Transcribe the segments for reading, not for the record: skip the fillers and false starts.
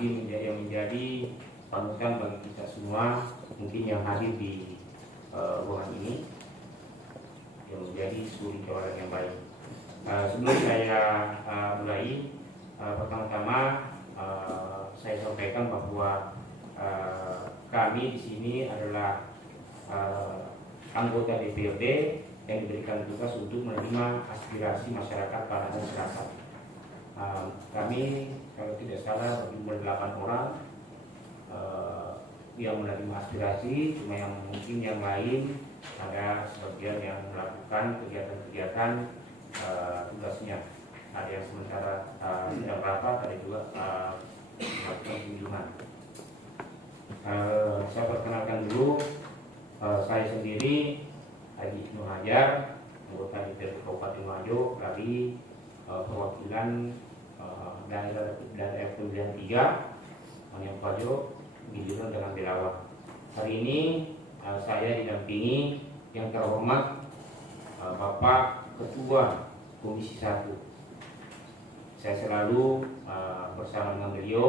Nabi yang menjadi panutan bagi kita semua, mungkin yang hadir di ruangan ini, yang menjadi suri tauladan yang baik. Sebelum saya mulai, pertama-tama saya sampaikan bahwa kami di sini adalah anggota DPRD yang diberikan tugas untuk menerima aspirasi masyarakat pada hari Selasa. Kami kalau tidak salah berjumlah 8 orang yang menerima aspirasi, cuma yang mungkin yang lain ada sebagian yang melakukan kegiatan-kegiatan tugasnya. Ada yang sementara sedang rapat, ada juga melakukan kunjungan. Saya perkenalkan dulu, saya sendiri Haji Ibnu Hajar, anggota DPRD Kabupaten Wajo dari perwakilan daerah pemilihan 3 Maniang Wajo, Gijuran dengan Belawak. Hari ini saya didampingi yang terhormat Bapak Ketua Komisi 1. Saya selalu bersama dengan beliau.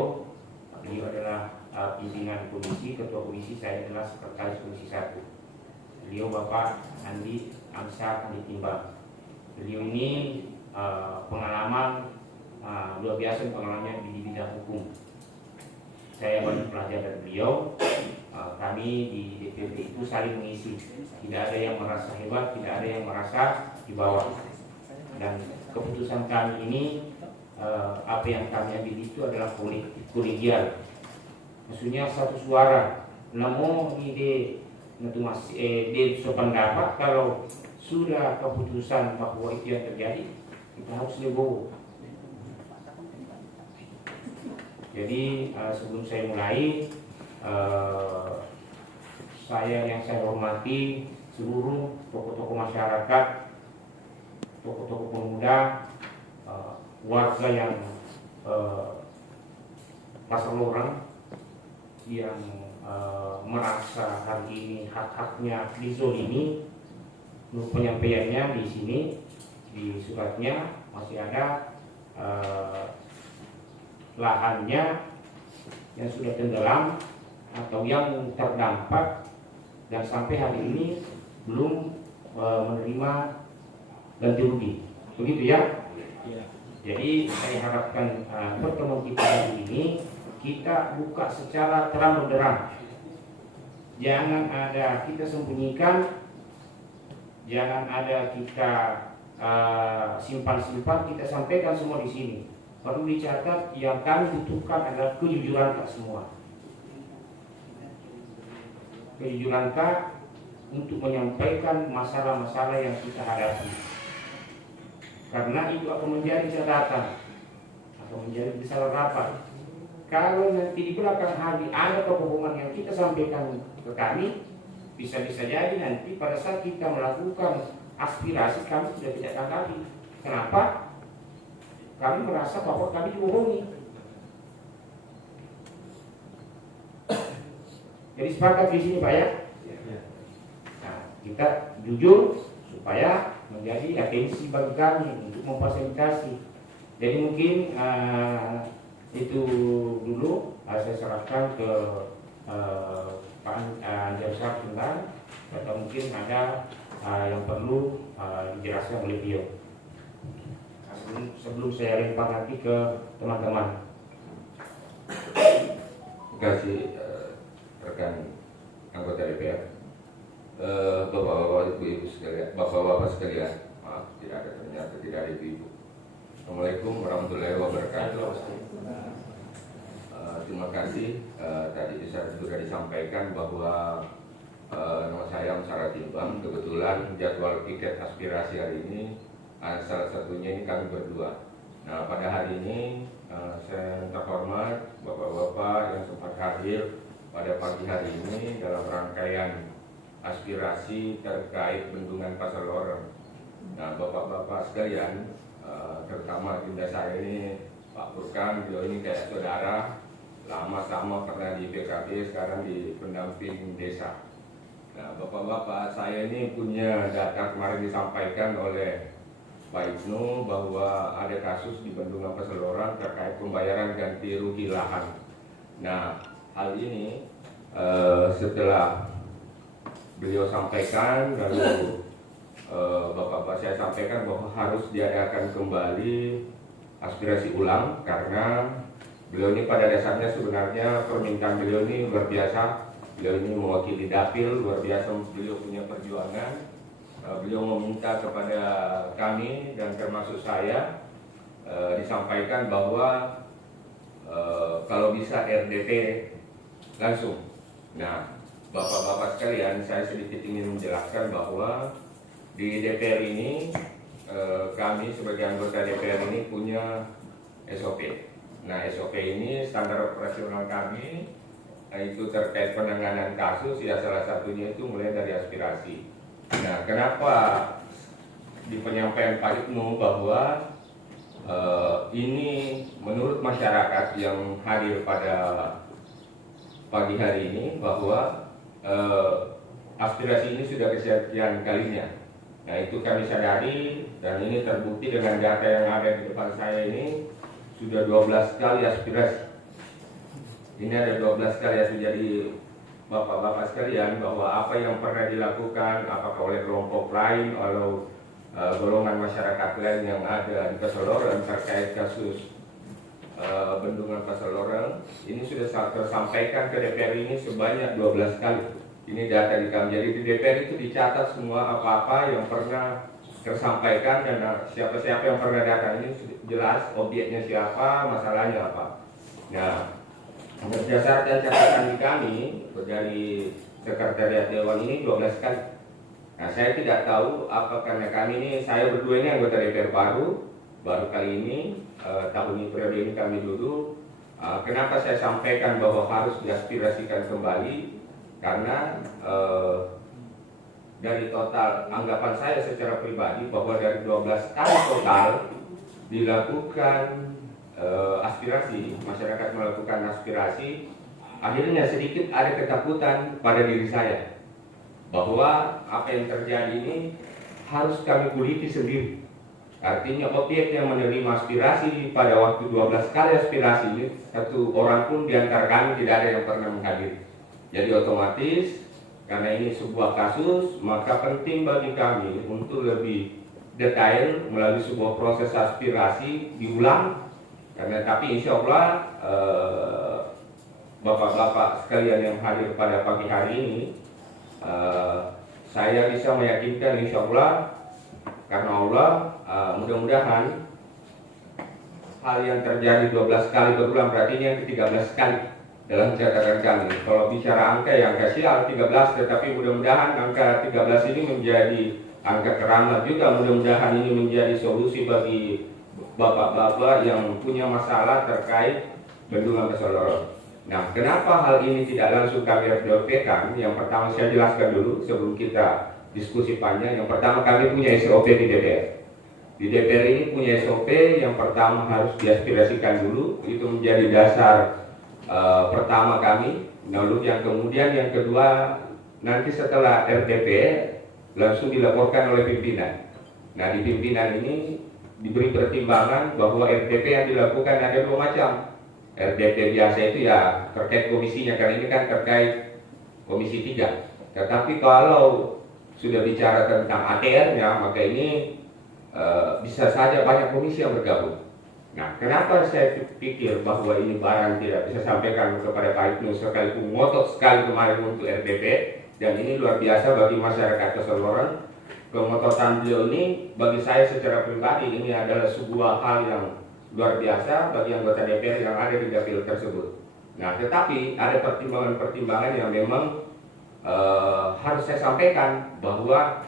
Beliau adalah pimpinan komisi, ketua komisi, saya adalah sekretaris komisi 1. Beliau Bapak Andi Amsar Andi Timbang. Beliau ini pengalaman luar biasa, pengalamannya di bidang hukum. Saya banyak belajar dari beliau. Kami di DPRD itu saling mengisi. Tidak ada yang merasa hebat, tidak ada yang merasa di bawah. Dan keputusan kami ini, apa yang kami ambil itu adalah kolegial. Maksudnya satu suara. Namun ide di sependapat, kalau sudah keputusan bahwa itu yang terjadi, kita harus legowo. Jadi sebelum saya mulai, yang saya hormati seluruh tokoh-tokoh masyarakat, tokoh-tokoh pemuda, warga yang pasal orang yang merasa hari ini hak-haknya dizolimi. Menurut penyampaiannya di sini di suratnya masih ada lahannya yang sudah tenggelam atau yang terdampak dan sampai hari ini belum menerima ganti rugi. Begitu ya? Jadi saya harapkan pertemuan kita hari ini kita buka secara terang benderang. Jangan ada kita sembunyikan, jangan ada kita simpan-simpan, kita sampaikan semua di sini. Perlu dicatat, yang kami butuhkan adalah kejujuran Kak semua. Kejujuran Kak untuk menyampaikan masalah-masalah yang kita hadapi. Karena itu akan menjadi catatan, akan menjadi besar rapat. Kalau nanti di belakang hari ada kebohongan yang kita sampaikan ke kami, bisa-bisa jadi nanti pada saat kita melakukan aspirasi kami sudah tidak tanggapi. Kenapa? Kami merasa bahwa kami dibohongi. Jadi sepakat di sini Pak ya. Nah, kita jujur supaya menjadi atensi bagi kami untuk memfasilitasi. Jadi mungkin itu dulu saya serahkan ke Pak Anjasar tentang atau mungkin ada yang perlu dijelaskan oleh beliau. Sebelum saya lempar nanti ke teman-teman. Terima kasih rekan anggota DPR, bapak-bapak, ibu-ibu sekalian, bapak-bapak sekalian. Maaf, tidak ada, ternyata tidak ada ibu-ibu. Assalamualaikum warahmatullahi wabarakatuh. Terima kasih. Tadi sudah disampaikan bahwa nama saya Amsar Timbang. Kebetulan jadwal tiket aspirasi hari ini salah satunya ini kami berdua. Nah, pada hari ini saya terhormat bapak-bapak yang sempat hadir pada pagi hari ini dalam rangkaian aspirasi terkait bendungan Pasar Loreng. Nah, bapak-bapak sekalian, terutama dinda saya ini Pak Burkan, beliau ini kayak saudara lama sama pernah di PKB, sekarang di pendamping desa. Nah, bapak-bapak, saya ini punya data kemarin disampaikan oleh Pak Ibnu bahwa ada kasus di Bendungan Pasar Loreng terkait pembayaran ganti rugi lahan. Nah, hal ini setelah beliau sampaikan, lalu Bapak-Bapak saya sampaikan bahwa harus diadakan kembali aspirasi ulang, karena beliau ini pada dasarnya sebenarnya permintaan beliau ini luar biasa. Beliau ini mewakili dapil, luar biasa, beliau punya perjuangan. Beliau meminta kepada kami dan termasuk saya disampaikan bahwa kalau bisa RDP langsung. Nah, Bapak-Bapak sekalian, saya sedikit ingin menjelaskan bahwa di DPR ini kami sebagai anggota DPR ini punya SOP. Nah, SOP ini standar operasional kami, itu terkait penanganan kasus, ya salah satunya itu mulai dari aspirasi. Nah, kenapa di penyampaian Pak Ibnu bahwa ini menurut masyarakat yang hadir pada pagi hari ini bahwa aspirasi ini sudah kesekian kalinya. Nah, itu kami sadari dan ini terbukti dengan data yang ada di depan saya ini sudah 12 kali aspirasi. Ini ada 12 kali aspirasi. Jadi Bapak-Bapak sekalian, bahwa apa yang pernah dilakukan apakah oleh kelompok lain atau golongan masyarakat lain yang ada di Pesoloreng terkait kasus bendungan Pesoloreng ini sudah tersampaikan ke DPR ini sebanyak 12 kali. Ini data di kami. Jadi di DPR itu dicatat semua apa-apa yang pernah tersampaikan dan siapa-siapa yang pernah datang ini jelas objeknya siapa, masalahnya apa. Nah, berdasarkan catatan di kami dari Sekretariat Dewan ini 12 kali. Nah, saya tidak tahu apa karena kami ini, saya berdua ini anggota DPR baru kali ini, tahun ini periode ini kami duduk. Kenapa saya sampaikan bahwa harus diaspirasikan kembali? Karena dari total anggapan saya secara pribadi bahwa dari 12 kali total dilakukan aspirasi, masyarakat melakukan aspirasi, akhirnya sedikit ada ketakutan pada diri saya bahwa apa yang terjadi ini harus kami kuliti sendiri. Artinya objek yang menerima aspirasi pada waktu 12 kali aspirasi ini, satu orang pun di antara kami tidak ada yang pernah menghadiri. Jadi otomatis karena ini sebuah kasus, maka penting bagi kami untuk lebih detail melalui sebuah proses aspirasi diulang. Karena tapi insya Allah Bapak-Bapak sekalian yang hadir pada pagi hari ini, saya bisa meyakinkan insya Allah, karena Allah mudah-mudahan hal yang terjadi 12 kali berulang berarti ini yang ke-13 kali dalam catatan kami. Kalau bicara angka yang angka sial 13, tetapi mudah-mudahan angka 13 ini menjadi angka keramat juga. Mudah-mudahan ini menjadi solusi bagi bapak-bapak yang punya masalah terkait bendungan Pesoloreng. Nah, kenapa hal ini tidak langsung kami RDP-kan? Yang pertama saya jelaskan dulu sebelum kita diskusi panjang. Yang pertama, kami punya SOP di DPR. Di DPR ini punya SOP yang pertama harus diaspirasikan dulu, itu menjadi dasar pertama kami. Lalu yang kemudian yang kedua, nanti setelah RDP langsung dilaporkan oleh pimpinan. Nah, di pimpinan ini diberi pertimbangan bahwa RDP yang dilakukan ada dua macam. RDP biasa itu ya terkait komisinya, karena ini kan terkait komisi 3. Tetapi kalau sudah bicara tentang ATR-nya, maka ini bisa saja banyak komisi yang bergabung. Nah, kenapa saya pikir bahwa ini barang tidak bisa sampaikan kepada Pak Ibnu sekalipun ngotot sekali kemarin untuk RDP, dan ini luar biasa bagi masyarakat Pesoloreng. Kengototan beliau ini bagi saya secara pribadi ini adalah sebuah hal yang luar biasa bagi anggota DPR yang ada di dapil tersebut. Nah, tetapi ada pertimbangan-pertimbangan yang memang harus saya sampaikan, bahwa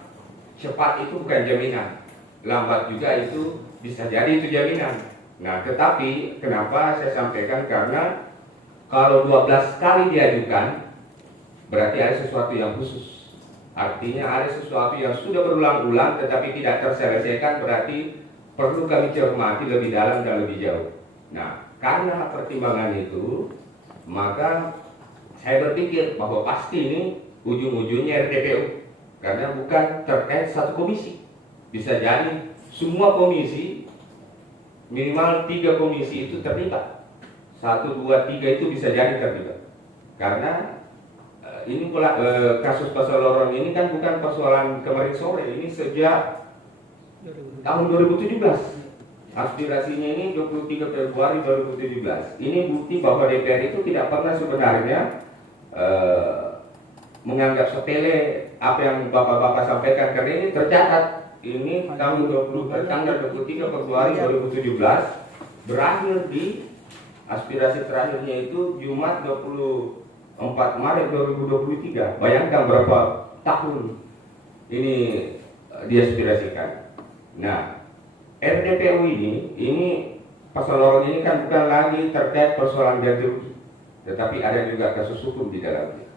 cepat itu bukan jaminan, lambat juga itu bisa jadi itu jaminan. Nah, tetapi kenapa saya sampaikan, karena kalau 12 kali diajukan berarti ada sesuatu yang khusus. Artinya ada sesuatu yang sudah berulang-ulang tetapi tidak terselesaikan, berarti perlu kami cermati lebih dalam dan lebih jauh. Nah, karena pertimbangan itu, maka saya berpikir bahwa pasti ini ujung-ujungnya RDPU, karena bukan terkait satu komisi. Bisa jadi semua komisi, minimal 3 komisi itu terlibat. 1, 2, 3 itu bisa jadi terlibat. Karena ini pula kasus pasal lorong ini kan bukan persoalan kemarin sore, ini sejak tahun 2017. Aspirasinya ini 23 Februari 2017. Ini bukti bahwa DPR itu tidak pernah sebenarnya menganggap sepele apa yang bapak-bapak sampaikan, karena ini tercatat. Ini tanggal 23 Februari 2017 berakhir di aspirasi terakhirnya itu Jumat 24 Maret 2023. Bayangkan berapa tahun ini diaspirasikan. Nah, RDPU ini pasal lorong ini kan bukan lagi terkait persoalan ganti rugi, tetapi ada juga kasus hukum di dalamnya.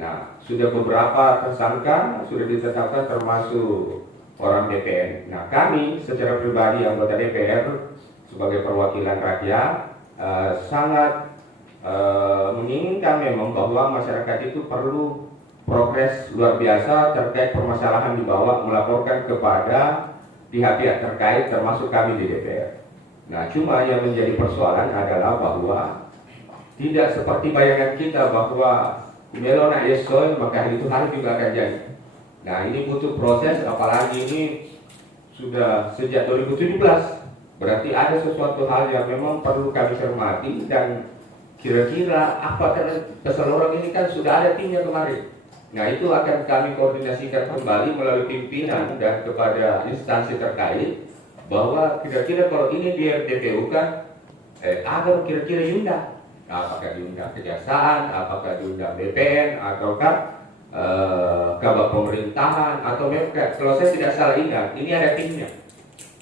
Nah, sudah beberapa tersangka sudah ditetapkan termasuk orang DPR. Nah, kami secara pribadi anggota DPR sebagai perwakilan rakyat sangat menginginkan memang bahwa masyarakat itu perlu progres luar biasa terkait permasalahan dibawa melaporkan kepada pihak-pihak terkait termasuk kami di DPR. Nah, cuma yang menjadi persoalan adalah bahwa tidak seperti bayangan kita bahwa melona esok maka itu hari juga akan jadi. Nah, ini butuh proses, apalagi ini sudah sejak 2017. Berarti ada sesuatu hal yang memang perlu kami cermati, dan kira-kira apa, karena pasal lorong ini kan sudah ada timnya kemarin. Nah, itu akan kami koordinasikan kembali melalui pimpinan dan kepada instansi terkait bahwa kira-kira kalau ini di RDPU kan agar kira-kira diundang. Nah, apakah diundang kejaksaan, apakah diundang BPN, ataukah kabar pemerintahan, atau memang kalau saya tidak salah ingat ini ada timnya.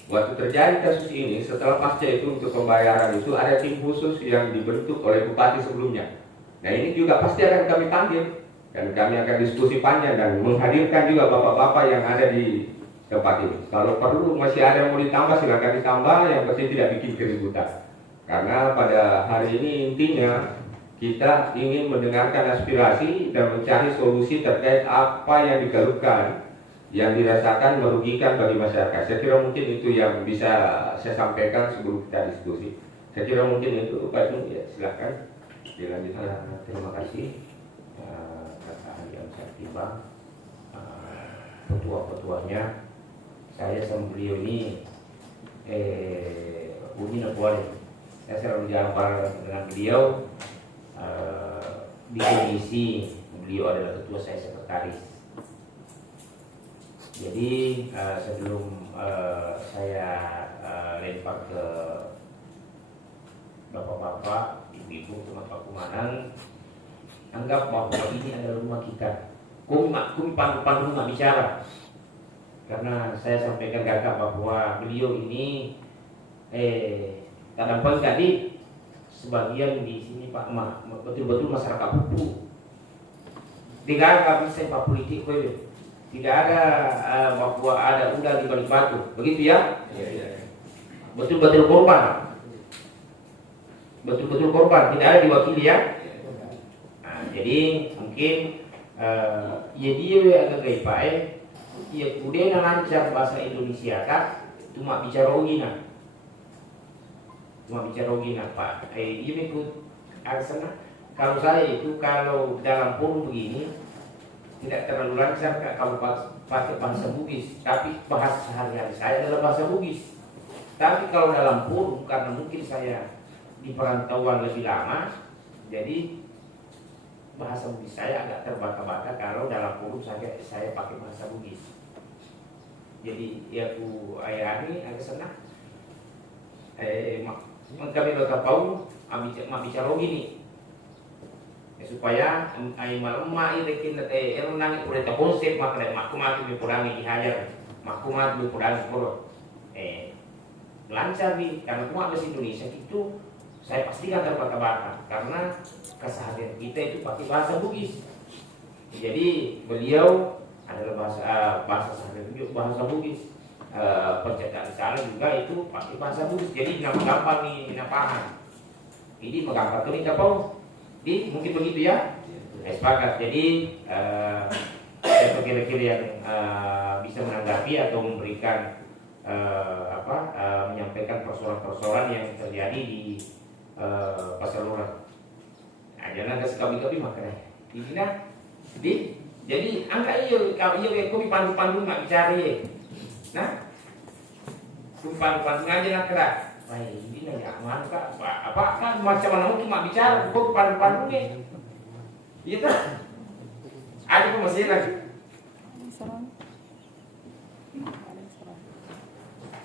Waktu terjadi kasus ini, setelah pasca itu untuk pembayaran itu ada tim khusus yang dibentuk oleh bupati sebelumnya. Nah, ini juga pasti akan kami panggil dan kami akan diskusi panjang dan menghadirkan juga bapak-bapak yang ada di tempat ini. Kalau perlu masih ada yang mau ditambah silakan ditambah, yang penting tidak bikin keributan. Karena pada hari ini intinya kita ingin mendengarkan aspirasi dan mencari solusi terkait apa yang dikeluhkan, yang dirasakan merugikan bagi masyarakat. Saya kira mungkin itu yang bisa saya sampaikan sebelum kita diskusi. Saya kira mungkin itu, Pak Jung, ya silakan dilanjutkan. Terima kasih Kak Ali Amsar, ketua-ketuanya. Saya sama beliau ini Uni Nakuali. Saya selalu jalan bareng dengan beliau. Di komisi beliau adalah ketua, saya sekretaris. Jadi sebelum saya lempar ke bapak-bapak, ibu-ibu, teman-teman Kumanang, anggap bahwa ini adalah rumah kita. Kami pandu rumah bicara. Karena saya sampaikan kakak bahwa beliau ini kadang-kadang tadi sebagian di sini Pak Ma, betul-betul masyarakat Pupu. Tidak ada bisa politik, tidak ada bahwa ada udah di balik batu, begitu ya? Betul-betul korban, betul-betul korban, tidak ada diwakili ya. Nah, jadi mungkin ya dia agak gaya ya udah lancar bahasa Indonesia kan, cuma bicara ogina. Pak. Dia ikut arsana. Kalau saya itu kalau dalam forum begini tidak terlalu lancar kalau pakai bahasa Bugis, tapi bahasa sehari-hari saya adalah bahasa Bugis. Tapi kalau dalam forum, karena mungkin saya di perantauan lebih lama, jadi bahasa Bugis saya agak terbata-bata kalau dalam forum saya pakai bahasa Bugis. Jadi ya ku ayani agak senang. Kami dokter Paul bicara gini supaya ay maluma irekin nang udah konsep maka makumat dikurangi dihajar makumat dikurangi puro lancar nih, karena cuma bahasa Indonesia itu saya pastikan terbata-bata karena keseharian kita itu pakai bahasa Bugis. Jadi beliau adalah bahasa sehari-hari bahasa Bugis. Percetakan sana juga itu pakai bahasa Bugis, jadi gampang nih paham. Ini menggambar tuh nih apa? Mungkin begitu ya? Sepakat. Jadi saya kira-kira yang bisa menanggapi atau memberikan menyampaikan persoalan-persoalan yang terjadi di pasaluran. Nah, jangan ada sekabi-kabi makanya. Jadi angka iyo kalau iyo kopi pandu-pandu mak bicara ye. Nah, pandu-pandu aja nak kerak. Wah ini nggak mana kak? Apa kan macam mana mungkin mak bicara kopi pandu-pandu ye. Iya tak? Ada pun masih lagi.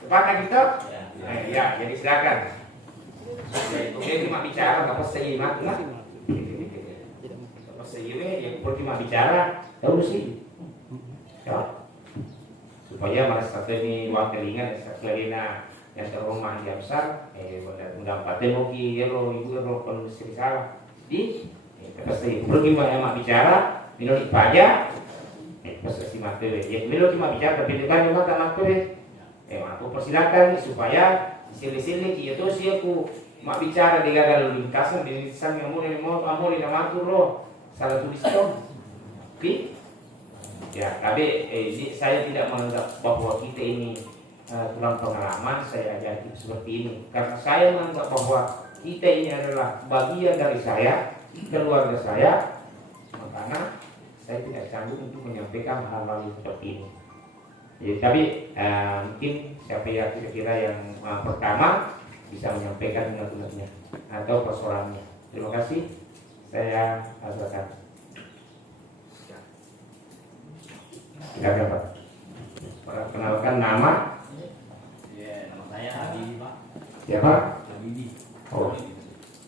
Sepakat kita? Ya, jadi silakan. Dia cuma bicara, nggak pasti imat lah. Pasti ini yang cuma bicara, tahu sih. Ya. Supaya merasa ini uang telinga, sekelilina yang terumah yang besar, mendapatkan hoki, ibu kondisi salah. Di pasti pergi banyak bicara, minum pajak, pasti materi. Ya, minum cuma bicara, tapi dengan yang mata materi. Aku persilakan supaya sini-sini itu sih aku mak bicara di gagal lintasan di lintasan yang mau nama tu roh salah tulis dong. Oke? Ya, tapi saya tidak menganggap bahwa kita ini kurang pengalaman. Saya jadi seperti ini karena saya menganggap bahwa kita ini adalah bagian dari saya, keluarga saya, makanya saya tidak sanggup untuk menyampaikan hal-hal seperti ini. Ya, tapi mungkin siapa yang kira-kira yang pertama bisa menyampaikan unek-uneknya atau persoalannya. Terima kasih. Saya akan silakan Pak. Perkenalkan nama. Ya, nama saya Habibi Pak. Siapa? Habibi. Oh,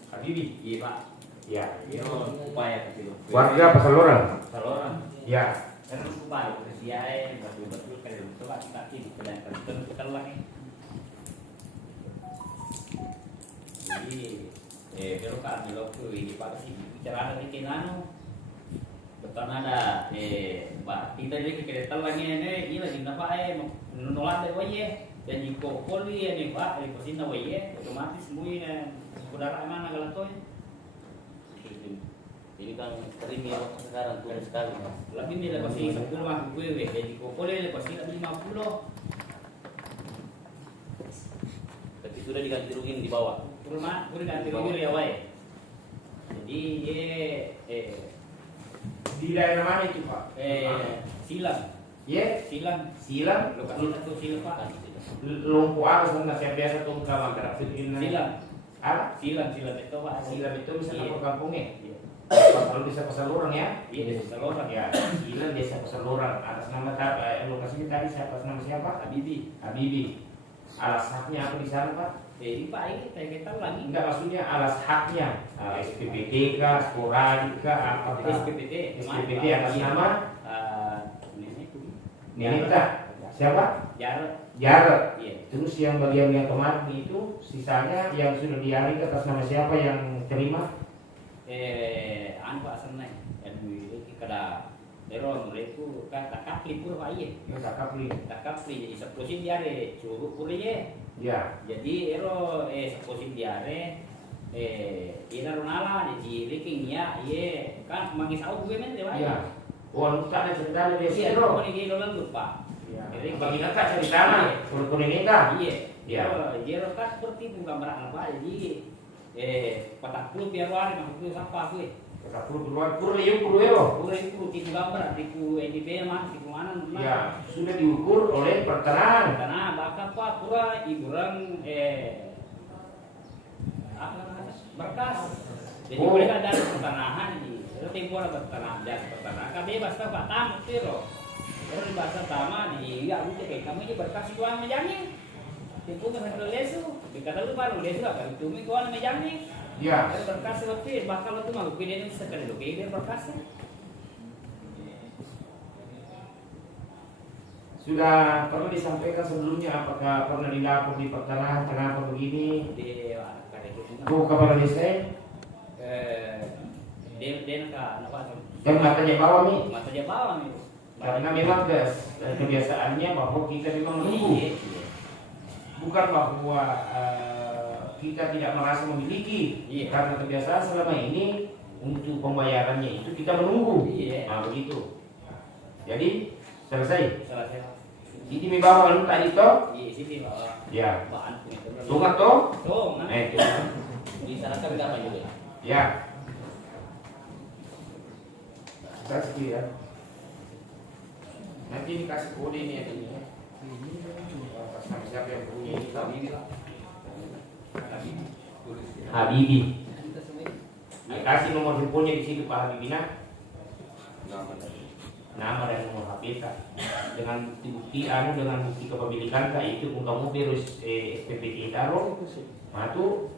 Habibi. Iya Pak. ya. Iya, upaya kecil. Warga Pesaluran. Saluran. Ya. Karena upaya kesiae betul-betul kalau coba kita ini kelihatan kita lagi. Jadi pero kami waktu ini Pak sih bicara dari kenano. Betul ada Pak kita jadi kita lagi ini lagi napa nolak dari wae dan jika poli ini Pak di posisi wae otomatis semuanya udara mana kalau tuh. Jadi kan kering ya sekarang turun sekali. Lebih nilai pasti 10 mah gue jadi kok boleh pasti lebih 50. Tapi sudah diganti rugi di bawah. Rumah udah ganti rugi ya wae. Jadi Di daerah mana itu Pak? silang. Ya. Silang. Lokasi satu silang Pak. Lumpuh alas nggak saya biasa tuh kawan terakhir Silang. Ah? Silang itu Pak. Silang itu bisa Iya. ke kampungnya. Iya. Kalau bisa Pesaluran ya. Iya di Saluran Ya, Silang desa Pesaluran. Atas nama lokasinya tadi siapa? Atas nama siapa? Habibi. Habibi. Alas haknya apa di sana Pak? Ini Pak ini kita lagi. Enggak, maksudnya alas haknya SPPT kah, sporadik kah, apa kah? SPPT. SPPT atas nama Nenek Nenita. Siapa? Jarot. Jarot. Iya. Terus yang bagian yang kemarin itu sisanya yang sudah diaring atas nama siapa yang terima? Anu Pak senai. Dan itu kada Deron mereka kata kapli pun Pak iya. Yang tak kapli. Kapli jadi sepusin diare suruh puriye. Ya. Jadi sepusin diare ina ronala jadi riking ya iya kan manggis au gue men dewa. Ya. Oh, lupa ada cerita dari Iya, Siro. ini gini lupa. Ya. Jadi Bagi kakak ceritanya, kulit ini kah? Iya. Ya. Jero kan seperti bukan berang apa jadi patak puluh biar wari masuk ke siapa gue. Kakak puluh keluar, puluh liu, puluh euro. Pura itu tipu gambar, tipu NDP mah, tipu mana? Ya, sudah diukur oleh pertanahan. Karena bakal Pak pura iburan apa namanya berkas. Jadi Oh. mereka dari pertanahan ini, itu tempo lah pertanahan dari pertanahan. Kami basta Pak tamu tiro. Kalau di bahasa tama di enggak lucu kayak kamu ini berkas itu ang mejangnya. Tempo kan ada lesu, dikata lu baru lesu akan itu mi kawan mejangnya. Ya. Ada berkas lebih, bakal itu mah pilih ini sekali lu pilih berkasnya. Sudah pernah disampaikan sebelumnya apakah pernah dilapor di pertanahan kenapa begini? Di kada itu. Bu kepala desa Dia nak apa? yang matanya bawah nih. Mata dia bawang itu. Karena memang kebiasaannya bahwa kita memang menunggu, Iya. bukan bahwa kita tidak merasa memiliki. Iya. Karena kebiasaan selama ini untuk pembayarannya itu kita menunggu. Iya. Nah begitu. Jadi selesai. Selesai. Jadi membawa lu tadi toh? Iya sini bawa. Ya. Bahan punya teman. Tungat toh? Tuh, Itu. Di Diserahkan berapa juga? Ya. Kita sekian ya. Nanti dikasih kode ini ya. Pas nama siapa yang punya ini. Habibi. Kasih nomor handphonenya di situ Pak Habibina. Nama dan nomor HP Kak. Dengan bukti dengan bukti kepemilikan Kak, itu kamu virus SPPT taruh. Nah tuh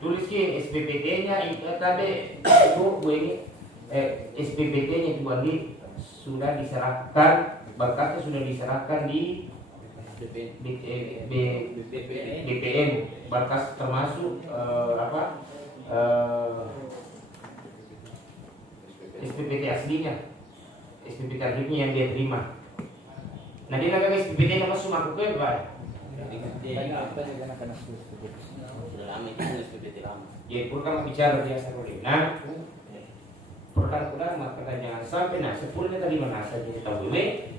tulisnya SPPT-nya itu tadi itu gue ini SPPT-nya itu lagi sudah diserahkan, berkasnya sudah diserahkan di BPN, berkas termasuk SPPT aslinya, SPPT akhirnya yang dia terima. Nah dia naga SPPT nama semua aku ke Pak. Sudah lama itu SPPT lama. Ya kurang bicara biasa boleh. Nah produk maka jangan sampai nah sepuluhnya tadi mana saja kita boleh.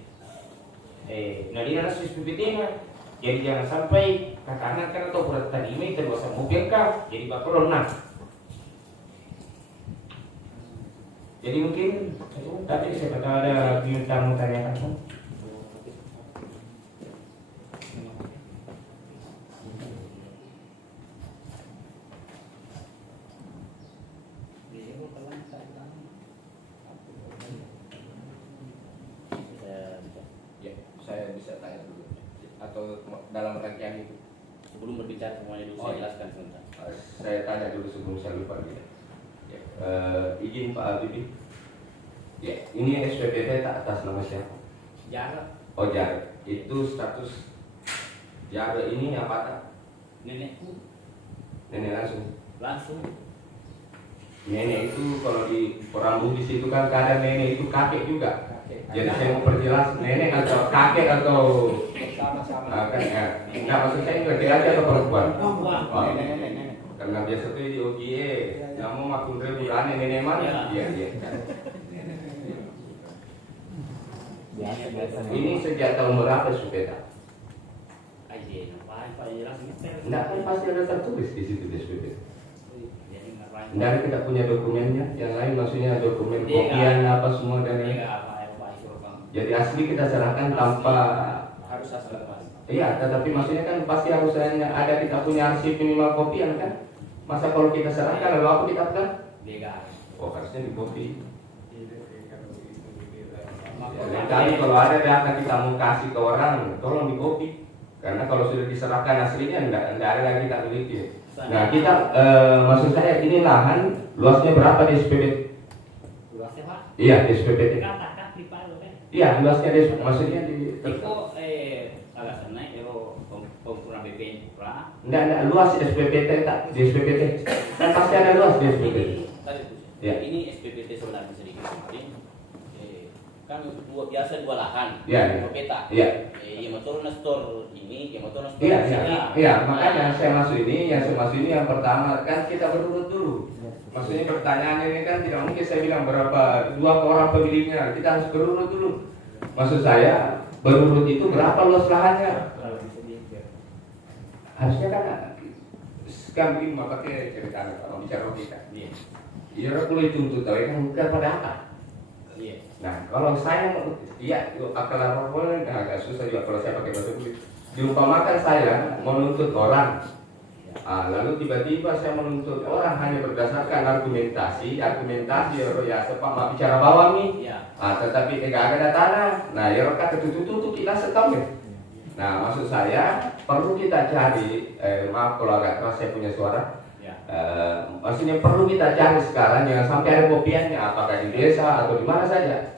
Nah dia nasi SPPT nya. Jadi jangan sampai kakak kan atau produk tadi ini terus mobil kah jadi bakal nah. Jadi mungkin tadi saya kata ada bintang mau tanyakan kan? Ya, saya bisa tanya dulu. Atau dalam rangkaian itu? Sebelum berbicara semuanya dulu, saya jelaskan sebentar. Saya tanya dulu sebelum saya lupa gitu. Izin Pak Habibie. Ya, ini SPPT tak atas nama siapa? Jarak. Oh Jarak. Itu status Jarak ini apa tak? Nenekku Nenek langsung. Nenek itu kalau di orang Bugis itu kan kadang nenek itu kakek juga. Kakek. Jadi saya mau perjelas nenek atau kakek atau Sama-sama. kan ya. Enggak maksud saya laki-laki atau perempuan? Perempuan. Oh. Nenek. Karena biasa tuh di OGE, kamu makin bulan nenek mana? Iya iya. Ini sejak tahun berapa SPPT? Aja, ngapain Pak jelas detail. Enggak kan pasti ada tertulis di situ di SPPT. Jadi ngapain? Enggak tidak punya dokumennya, yang lain maksudnya dokumen kopian apa semua dan lain. Jadi asli kita serahkan tanpa harus asli Mas. iya, tetapi maksudnya kan pasti harus ada kita punya arsip minimal kopian kan. Masa kalau kita serahkan lalu apa kita pegang? Legal. Oh harusnya di kopi. Lain kali kalau ada data kita mau kasih ke orang, tolong di copy. Karena kalau sudah diserahkan aslinya enggak ada lagi kita teliti. Nah kita maksud saya ini lahan luasnya berapa di SPPT? Luasnya Pak? Iya di SPPT. Katakan di Palu kan? Iya luasnya di maksudnya di. Itu agak senai ero pengukuran BPN Pura. Enggak luas SPPT tak di SPPT. Kan pasti ada luas di SPPT. Tadi Ya. ini SPPT sebenarnya sedikit kemarin. Kan dua lahan, Iya. dua peta. Iya. Yang motor store ini, yang motor store Iya, sini. iya, makanya saya masuk ini, yang pertama kan kita berurut dulu. Maksudnya pertanyaan ini kan tidak mungkin saya bilang berapa dua orang pemiliknya, kita harus berurut dulu. Maksud saya berurut itu berapa luas lahannya? Harusnya kan begini pakai cerita kalau bicara kita. Iya, boleh tuntut tahu kan pada apa? Iya. Nah, kalau saya iya akal orang agak susah juga kalau saya pakai bahasa Inggris. Diumpamakan saya menuntut orang, lalu tiba-tiba saya menuntut orang hanya berdasarkan argumentasi ya sepak bicara bawah nih. Iya. Tetapi tidak ada datanya. Nah, ya kata tutup kita setahun ya. Nah, maksud saya perlu kita cari, maaf kalau agak keras saya punya suara. Maksudnya perlu kita cari sekarang jangan sampai ada kopiannya apakah di desa atau di mana saja.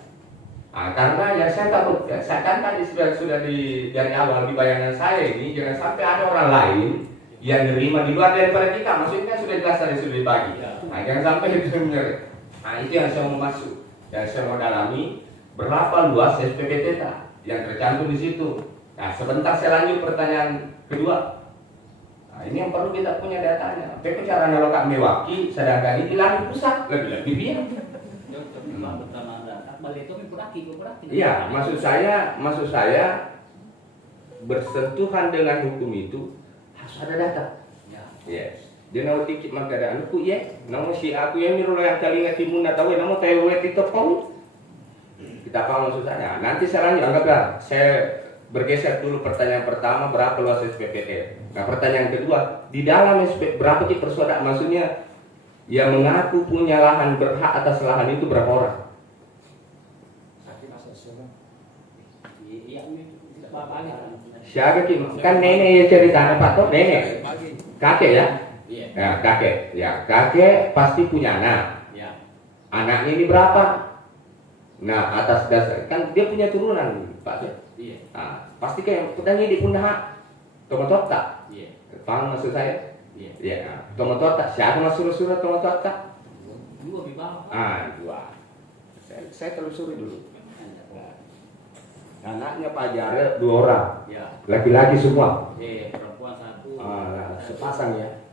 Karena yang saya takut, saya kan tadi sudah dari awal di bayangan saya ini jangan sampai ada orang lain yang nerima di luar daripada kita. Maksudnya kan sudah jelas tadi sudah dibagi. Jangan sampai itu sebenarnya. Itu yang saya mau masuk, yang saya mau dalami berapa luas SPPT yang tercantum di situ. Nah, sebentar saya lanjut pertanyaan kedua. Nah, ini yang perlu kita punya datanya. Tapi cara ngelokat mewaki, sedangkan ini lahan pusat lebih biar. Pertama data balik itu kuraki. Iya, maksud saya bersentuhan dengan hukum itu harus ada data. Ya. Yes. Dia nak tikit magada anu ku ye, namo si aku yang miru yang kali ngati mun tahu namo tayo wet itu pau. Kita paham maksud saya. Nanti saya lanjut, anggaplah saya bergeser dulu pertanyaan pertama berapa luas SPPT. Nah, pertanyaan kedua, di dalam SPPT berapa ki persoda maksudnya yang mengaku punya lahan berhak atas lahan itu berapa orang? Siapa ki? Kan nenek ya ceritanya Pak Tok, nenek. Kakek ya? Iya. Ya, kakek. Ya, kakek pasti punya anak. Ya. Anaknya ini berapa? Nah, atas dasar kan dia punya turunan, Pak. Iya. Nah, pasti kayak petani di pundak tomatota. Iya. Paham maksud saya? Iya. Ya, tomatota. Siapa masuk surat tomatota? Dua di bawah. Dua. Saya telusuri dulu. Anaknya Pak Jare 2 orang. Ya. Laki-laki semua. Perempuan 1. Nah, sepasang ya.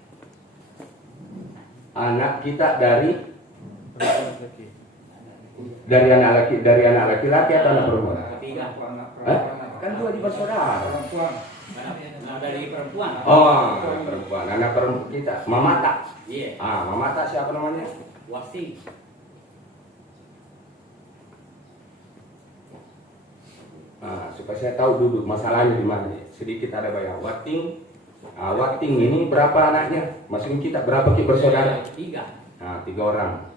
Anak kita dari anak laki-laki atau anak perempuan? Ketiga. Kan 2 di bersaudara. Nah, dari perempuan. Oh, perempuan. Anak perempuan kita, Mamata. Iya. Mamata siapa namanya? Wasi. Supaya saya tahu duduk masalahnya di mana. Sedikit ada bayang. Wating ini berapa anaknya? Maksudnya kita berapa kita bersaudara? 3. 3 orang.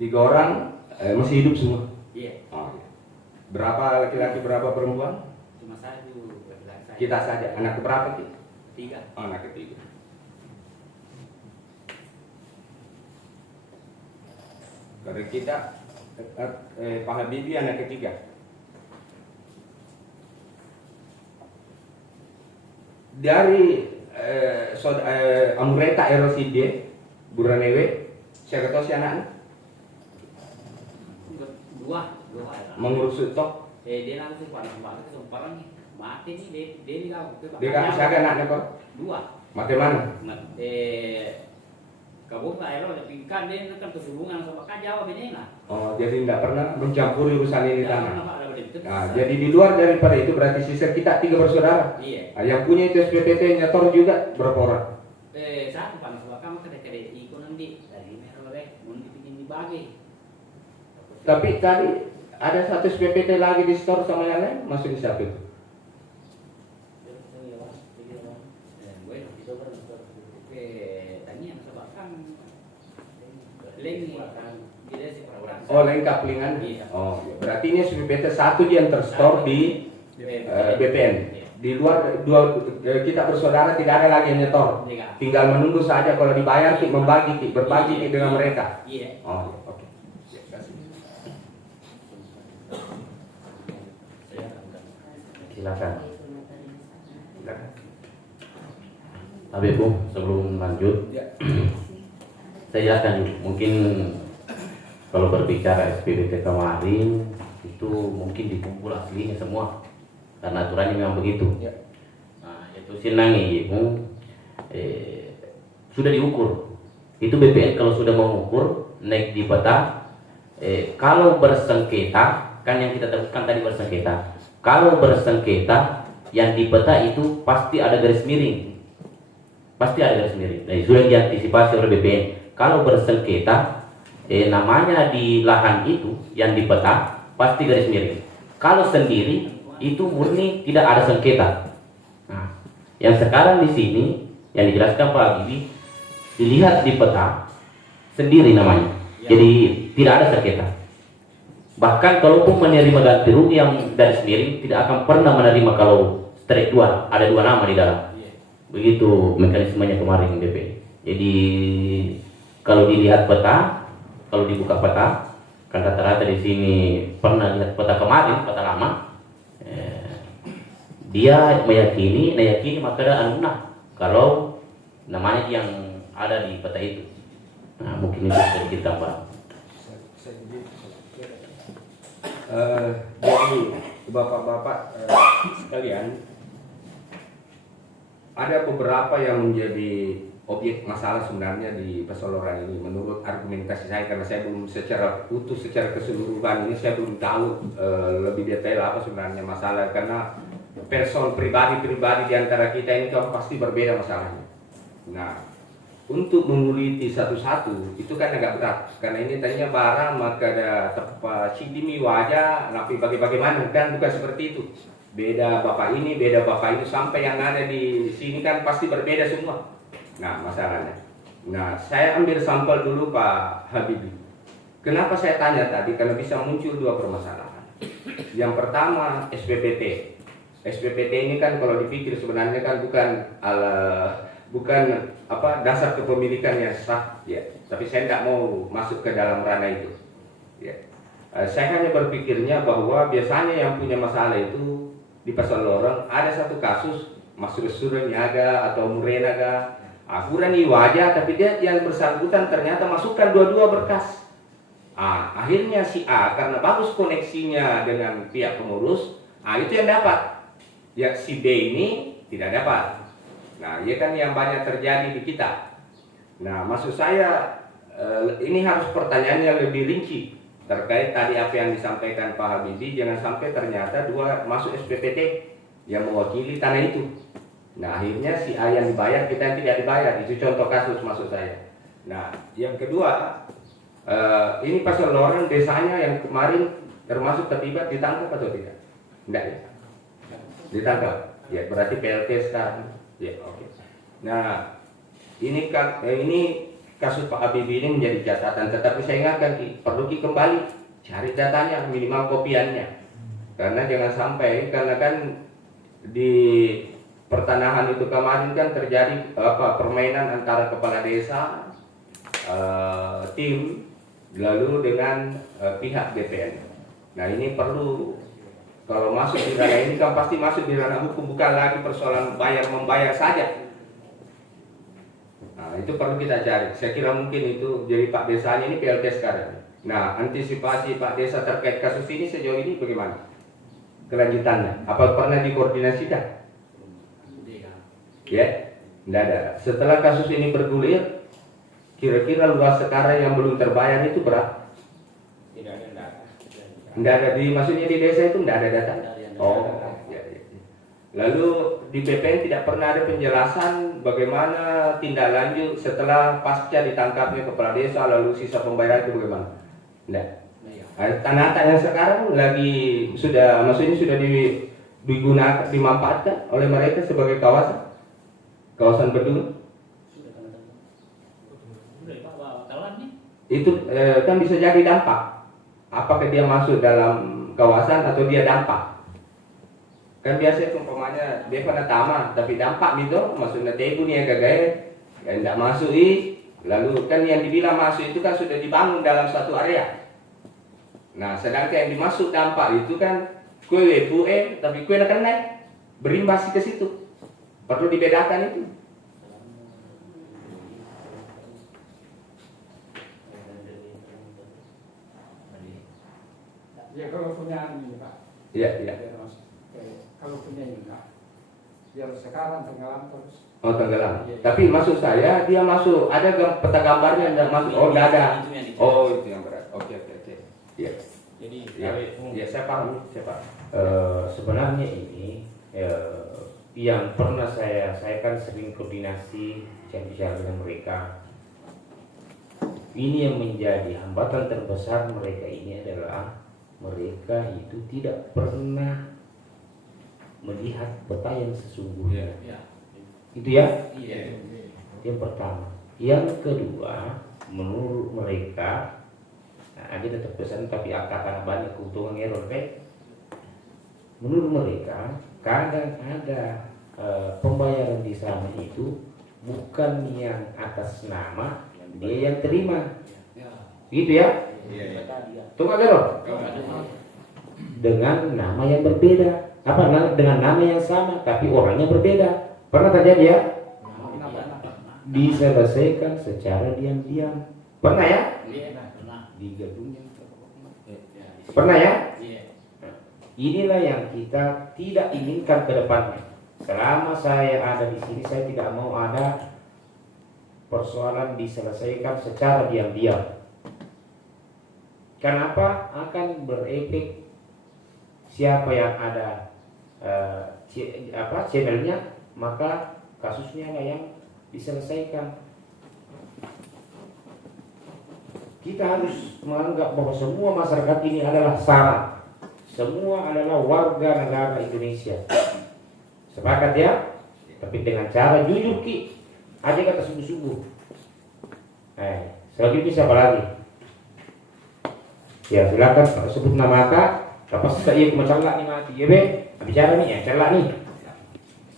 3 orang masih hidup semua. Iya. Iya. Berapa laki-laki, berapa perempuan? Cuma 1 laki-laki saya. Kita saja. Anak berapa ki? 3. Anak ketiga. Karena kita Pak Habibie anak ketiga. Dari Amureta Eroside Buranewe, saya ketahui si anak 2 ya. mengurus stok. Dia langsung parang nih. Mati nih dia bilang. Dia kan siapa anaknya kok? 2. Mati mana? Kabur lah ero tapi kan dia kan kesubungan sama kan jawab ini lah. Oh, jadi tidak pernah mencampuri urusan ini tanah. Nah, Jadi di luar daripada itu berarti sisa kita 3 bersaudara. iya. Yang punya itu SPPT nyetor juga berapa orang? 1 panas bakal kede ikut nanti dari meroleh mau dibikin dibagi. Tapi tadi ada 1 SPPT lagi di store sama yang lain, maksudnya siapa itu? Oh, lengkap lingan. Iya. Oh, berarti ini SPPT 1 yang terstore di BPN. Di luar kita bersaudara tidak ada lagi yang nyetor. Tinggal menunggu saja kalau dibayar kita berbagi dengan mereka. Iya. Oh, oke. Silakan. Habib Bu, sebelum lanjut, saya jelaskan dulu. Mungkin kalau berbicara SPPT kemarin itu mungkin dikumpul aslinya semua, karena aturannya memang begitu. Nah, itu sinangi Ibu sudah diukur. Itu BPN kalau sudah mengukur naik di peta, kalau bersengketa kan yang kita tentukan tadi bersengketa. Kalau bersengketa yang di peta itu pasti ada garis miring. Pasti ada garis miring. Nah, sudah diantisipasi oleh BPN. Kalau bersengketa, namanya di lahan itu yang di peta pasti garis miring. Kalau sendiri itu murni tidak ada sengketa. Nah, yang sekarang di sini yang dijelaskan Pak Habibie, dilihat di peta sendiri namanya. Jadi tidak ada sengketa. Bahkan kalaupun menerima ganti rugi yang garis miring tidak akan pernah menerima kalau strike 2, ada 2 nama di dalam. Begitu mekanismenya kemarin BP. Jadi kalau dilihat peta, kalau dibuka peta, kan rata-rata di sini pernah lihat peta kemarin, peta lama. Dia meyakini maka ada anunah kalau namanya yang ada di peta itu. Nah, mungkin itu sedikit tambah. Jadi bapak-bapak sekalian, ada beberapa yang menjadi objek masalah sebenarnya di perseloran ini menurut argumentasi saya, karena saya belum secara utuh, secara keseluruhan ini saya belum tahu lebih detail apa sebenarnya masalah, karena person pribadi-pribadi di antara kita ini kan pasti berbeda masalahnya. Nah, untuk meneliti satu-satu itu kan agak berat, karena ini tadinya barang maka ada tepat sidimi wajah, tapi bagaimana kan bukan seperti itu. Beda bapak ini, beda bapak itu, sampai yang ada di sini kan pasti berbeda semua. Nah, masalahnya. Nah, saya ambil sampel dulu Pak Habibie. Kenapa saya tanya tadi? Karena bisa muncul dua permasalahan. Yang pertama SPPT. SPPT ini kan kalau dipikir sebenarnya kan bukan dasar kepemilikan yang sah, ya. Tapi saya tidak mau masuk ke dalam ranah itu, ya. Saya hanya berpikirnya bahwa biasanya yang punya masalah itu di pasal lorong ada satu kasus masuk niaga atau murenaga, akuran wajah, tapi dia yang bersangkutan ternyata masukkan dua-dua berkas. Akhirnya si A karena bagus koneksinya dengan pihak pengurus, itu yang dapat. Ya si B ini tidak dapat. Nah, ya kan yang banyak terjadi di kita. Nah, maksud saya ini harus pertanyaannya lebih rinci terkait tadi apa yang disampaikan Pak Habibie. Jangan sampai ternyata dua masuk SPPT yang mewakili tanah itu. Nah, akhirnya si A yang dibayar, kita yang tidak dibayar. Itu contoh kasus maksud saya. Nah, yang kedua, ini pasal lorong desanya yang kemarin termasuk terlibat ditangkap atau tidak? Tidak ya? Ditangkap. Ya, berarti PLT sekarang. Ya, oke. Nah, ini kasus Pak Habibie ini menjadi catatan, tetapi saya ingatkan perlu kembali cari datanya, minimal kopiannya. Karena jangan sampai, karena kan di pertanahan itu kemarin kan terjadi permainan antara kepala desa, tim, lalu dengan pihak BPN. Nah, ini perlu, kalau masuk di ranah ini kan pasti masuk di ranah hukum, bukan lagi persoalan membayar saja. Nah, itu perlu kita cari. Saya kira mungkin itu jadi Pak Desanya ini PLT sekarang. Nah, antisipasi Pak Desa terkait kasus ini sejauh ini bagaimana? Kelanjutannya, apa pernah dikoordinasikan? Ya, tidak ada. Setelah kasus ini bergulir, kira-kira luas sekarang yang belum terbayar itu berapa? Tidak ada. Tidak ada, maksudnya di desa itu tidak ada data. Oh, ya. Lalu di BPN tidak pernah ada penjelasan bagaimana tindak lanjut setelah pasca ditangkapnya kepala desa, lalu sisa pembayaran itu bagaimana? Tidak. Tanah-tanah yang sekarang lagi maksudnya sudah digunakan, dimanfaatkan oleh mereka sebagai kawasan bendungan. Itu kan bisa jadi dampak. Apakah dia masuk dalam kawasan atau dia dampak? Kan biasanya umpamanya dia pernah taman, tapi dampak gitu, maksudnya tebu nih gagaya, yang tidak masuk lalu kan yang dibilang masuk itu kan sudah dibangun dalam satu area. Nah, sedangkan yang dimasuk dampak itu kan kue tapi kue nak naik berimbas ke situ. Perlu dibedakan itu. Ya kalau punya ini Pak. Iya. Kalau punya ini Pak. Biar sekarang tenggelam terus. Oh, tenggelam. Ya. Tapi maksud saya dia masuk, ada peta gambarnya enggak masuk? Oh, enggak ada. Oh, itu yang berat. Oke. Iya. Jadi ya, saya paham. Sebenarnya ini yang pernah saya kan sering koordinasi bicara dengan mereka. Ini yang menjadi hambatan terbesar mereka ini adalah mereka itu tidak pernah melihat peta yang sesungguhnya. Itu ya? Iya. Yang pertama. Yang kedua, menurut mereka ada tetap pesan tapi akan banyak keuntungan error. Menurut mereka kadang ada pembayaran di sana itu bukan yang atas nama dia yang terima. Gitu ya? Tunggu Gero. Dengan nama yang berbeda. Dengan nama yang sama tapi orangnya berbeda. Pernah terjadi ya? Diselesaikan secara diam-diam. Pernah ya? Digabungnya. Pernah ya? Inilah yang kita tidak inginkan ke depannya. Selama saya ada di sini, saya tidak mau ada persoalan diselesaikan secara diam-diam. Kenapa? Akan berefek siapa yang ada channelnya, maka kasusnya lah yang diselesaikan. Kita harus menganggap bahwa semua masyarakat ini adalah sama, semua adalah warga negara Indonesia. Sepakat ya? Tapi dengan cara jujur ki, aja kata sungguh-sungguh. Selanjutnya siapa lagi? Ya silakan sebut nama kak. Lepas saya mencelak nih mati, ya be, bicara nih ya, celak nih.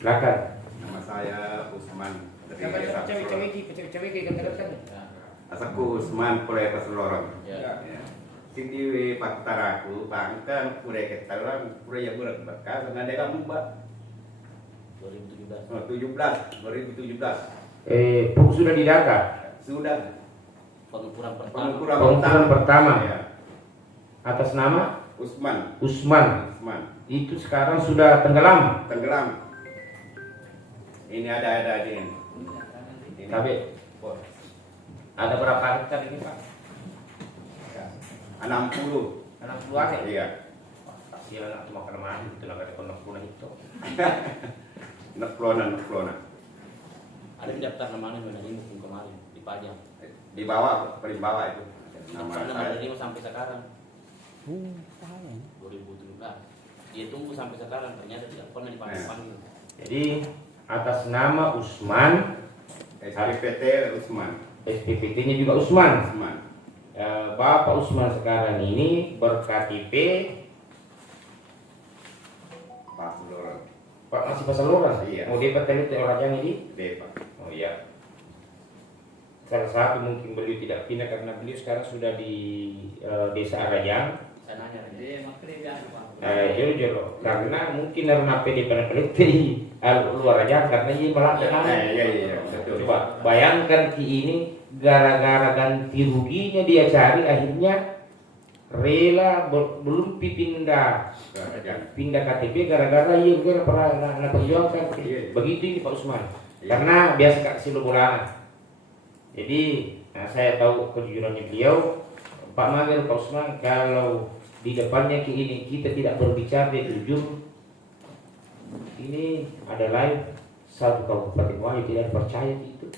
Silakan. Nama saya Usman dari Cewek-cewek kata-kata. Asaku Usman Pura Paselorong. Ya. Sindi Paktaraku Bangkan Pura Ketalang Pura yang bekas dengan ada kamu Pak 2017. Sudah didata. Sudah Pengukuran Pengukuran pertama. Ya. Atas nama Usman. Itu sekarang sudah tenggelam. Ini ada ini. Tapi ada berapa hektar ini Pak? 60. 60 aja. Iya. Kasihan anak cuma kena mandi itu lah ada 60 itu. Neplona. Ada di daftar namanya menerima kemarin dipajang. Di bawah, paling bawah itu. Nama Karena saya. menerima sampai sekarang. 2017. Dia tunggu sampai sekarang ternyata tidak pernah dipanggil. Jadi atas nama Usman, SPPT Usman. SPPT-nya juga Usman. Bapak Usman sekarang ini ber-KTP Paselorong. Pak masih Paselorong. Iya. Mau dia telit orangnya ini? Depa. Oh iya. Salah satu mungkin beliau tidak pindah karena beliau sekarang sudah di Desa Arajang. Saya nanya dia makanya Jero karena mungkin karena PD penelit di luar aja karena ini melakukan. Iya, betul. Coba bayangkan ki ini gara-gara ganti ruginya dia cari akhirnya rela belum pindah KTP gara-gara iya pernah perjuangkan. Begitu ini Pak Usman. Karena biasa kasih lobolan. Jadi saya tahu kejujurannya beliau. Pak Mager, Pak Usman, kalau di depannya ini kita tidak berbicara dia jujur, ini ada lain satu kabupaten Wahyu tidak percaya itu.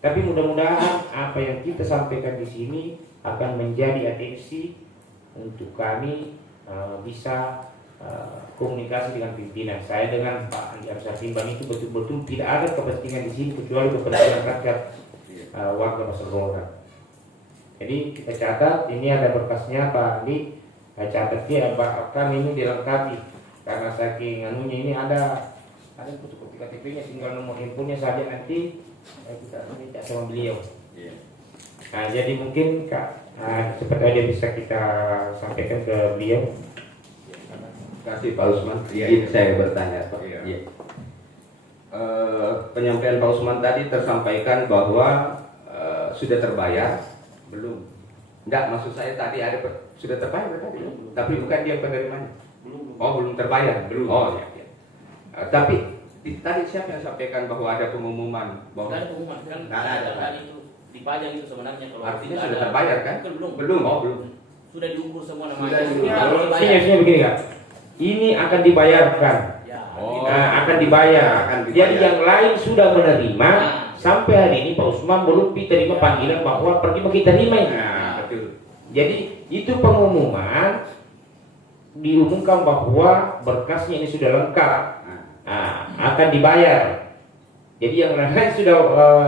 Tapi mudah-mudahan apa yang kita sampaikan di sini akan menjadi atensi untuk kami bisa komunikasi dengan pimpinan. Saya dengan Pak Andi Arsyad Timbang itu betul-betul tidak ada kepentingan di sini kecuali kepentingan rakyat warga Paselorong. Jadi kita catat, ini ada berkasnya Pak Andi, catatnya bahkan ini dilengkapi karena saking anunya ini ada fotokopi KTP-nya, tinggal nomor handphonenya saja nanti kita minta sama beliau. Nah, jadi mungkin Kak, seperti aja bisa kita sampaikan ke beliau. Terima kasih Pak Usman. Iya. Saya bertanya Pak. Iya. Penyampaian Pak Usman tadi tersampaikan bahwa sudah terbayar. Belum. Enggak, maksud saya tadi ada sudah terbayar tadi. Tapi bukan dia penerimanya. Belum. Oh, belum terbayar. Belum. Oh, ya. Tapi tadi siapa yang sampaikan bahwa ada pengumuman bahwa Ada pengumuman kan? Nggak ada. Tadi itu dipajang itu sebenarnya kalau artinya tidak sudah ada- terbayar kan? Belum. Belum. Oh, belum. Sudah diukur semua namanya. Sudah diukur. Ya, harus dibayar. Sini begini Kak, ini akan dibayarkan. Ya. Oh. Akan dibayar. Akan dibayar. Jadi yang lain sudah menerima. Nah. Sampai hari ini Pak Usman belum diterima panggilan bahwa pergi kita terima ini. Nah, betul. Jadi itu pengumuman diumumkan bahwa berkasnya ini sudah lengkap, akan dibayar. Jadi yang lain sudah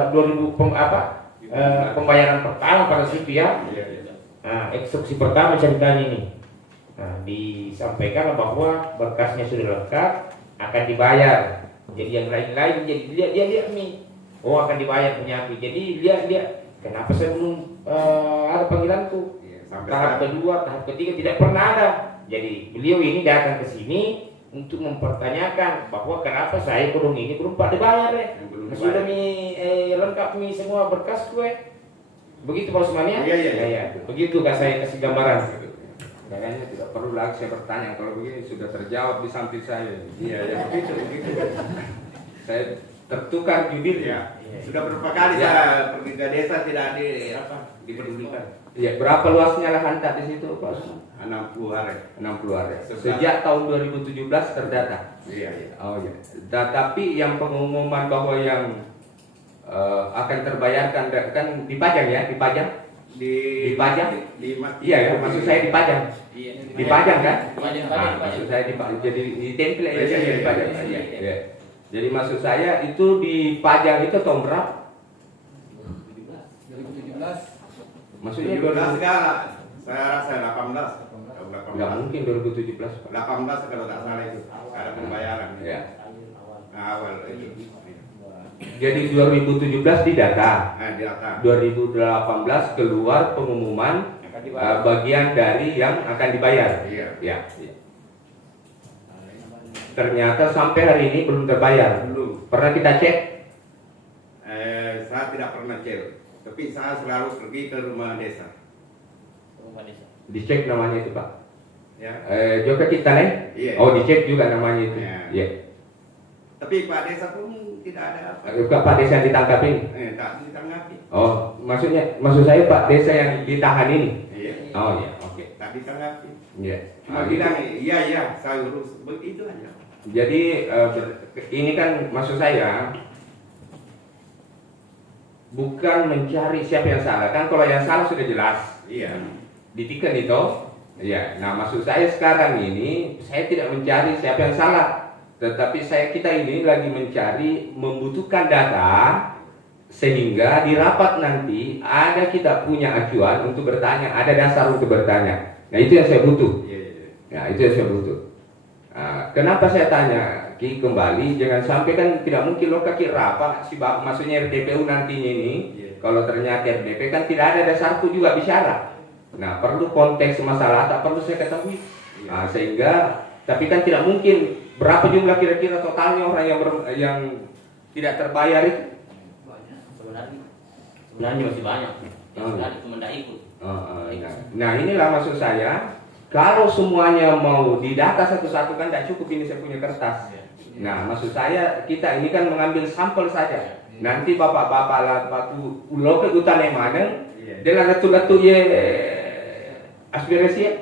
2000 pembayaran pertama pada situ ya. Nah, instruksi pertama ceritanya ini. Nah, disampaikan bahwa berkasnya sudah lengkap, akan dibayar. Jadi yang lain-lain jadi dia lihat nih, oh akan dibayar punya aku. Jadi lihat kenapa saya belum ada panggilanku. Tahap kedua, tahap ketiga tidak pernah ada. Jadi beliau ini datang ke sini untuk mempertanyakan bahwa kenapa saya belum Pak dibayar ya. Sudah lengkap semua berkas gue. Begitu Pak Usman ya? Iya. Begitu Kak saya kasih gambaran. Kayaknya tidak perlu lagi saya bertanya, kalau begini sudah terjawab di samping saya. Iya, begitu. Saya tertukar jubir. Iya. Sudah berapa kali Ya. saya pergi ke desa tidak dipedulikan. Ya, berapa luasnya lahan tak di situ Pak Usman? 60 hari. 60 hari. Sejak tahun 2017 terdata. Iya. Oh ya. Tapi yang pengumuman bahwa yang akan terbayarkan kan dipajang ya, dipajang. Dipajang? Iya ya, maksud saya dipajang. Iya. Dipajang kan? Dipajang. Maksud saya dipajang. Jadi ditempel ya, Iya, iya, dipajang. iya. Iya. Jadi maksud saya itu dipajang itu tahun berapa? 2017. Maksudnya 17 enggak. Saya rasa 18. Nggak mungkin 2017 Pak. 18 kalau tak salah itu. Ada pembayaran. Ya. Awal itu. Jadi 2017 didata. Di atas. 2018 keluar pengumuman bagian dari yang akan dibayar. Iya. Ya. Ternyata sampai hari ini belum terbayar. Belum. Pernah kita cek? Saya tidak pernah cek. Tapi saya selalu pergi ke rumah desa. Rumah desa. Dicek namanya itu Pak. Ya. Juga kita nih? Iya. Oh dicek juga namanya itu. Iya. Iya. Tapi Pak Desa pun tidak ada apa. Pak Desa yang ditangkap ini? Tak ditanggapi. Oh, maksud saya Pak Desa yang ditahan ini? Iya. Oh iya, oke. Tak ditanggapi. Iya. Cuma bilang iya saya urus begitu aja. Jadi ini kan maksud saya bukan mencari siapa yang salah kan, kalau yang salah sudah jelas Iya. ditikan itu. Ya, nah maksud saya sekarang ini saya tidak mencari siapa yang salah, tetapi kita ini lagi mencari, membutuhkan data sehingga di rapat nanti kita punya acuan untuk bertanya, ada dasar untuk bertanya. Nah itu yang saya butuh. Iya. Ya itu yang saya butuh. Nah, kenapa saya tanya Ki kembali, jangan sampai kan tidak mungkin lo kaki rapat maksudnya RDPU nantinya ini. Kalau ternyata RDP kan tidak ada dasarku juga bicara. Nah perlu konteks masalah, tak perlu saya ketahui. Nah, sehingga tapi kan tidak mungkin berapa jumlah kira-kira totalnya orang yang tidak terbayar itu. Sebenarnya masih banyak. Oh. Yang cuma tidak ikut. Nah inilah maksud saya, kalau semuanya mau didata satu-satu kan tidak cukup, ini saya punya kertas. Nah maksud saya kita ini kan mengambil sampel saja. Nanti bapak-bapak lah batu ulo ke hutan yang mana, dia letu-letu ye aspirasi ya.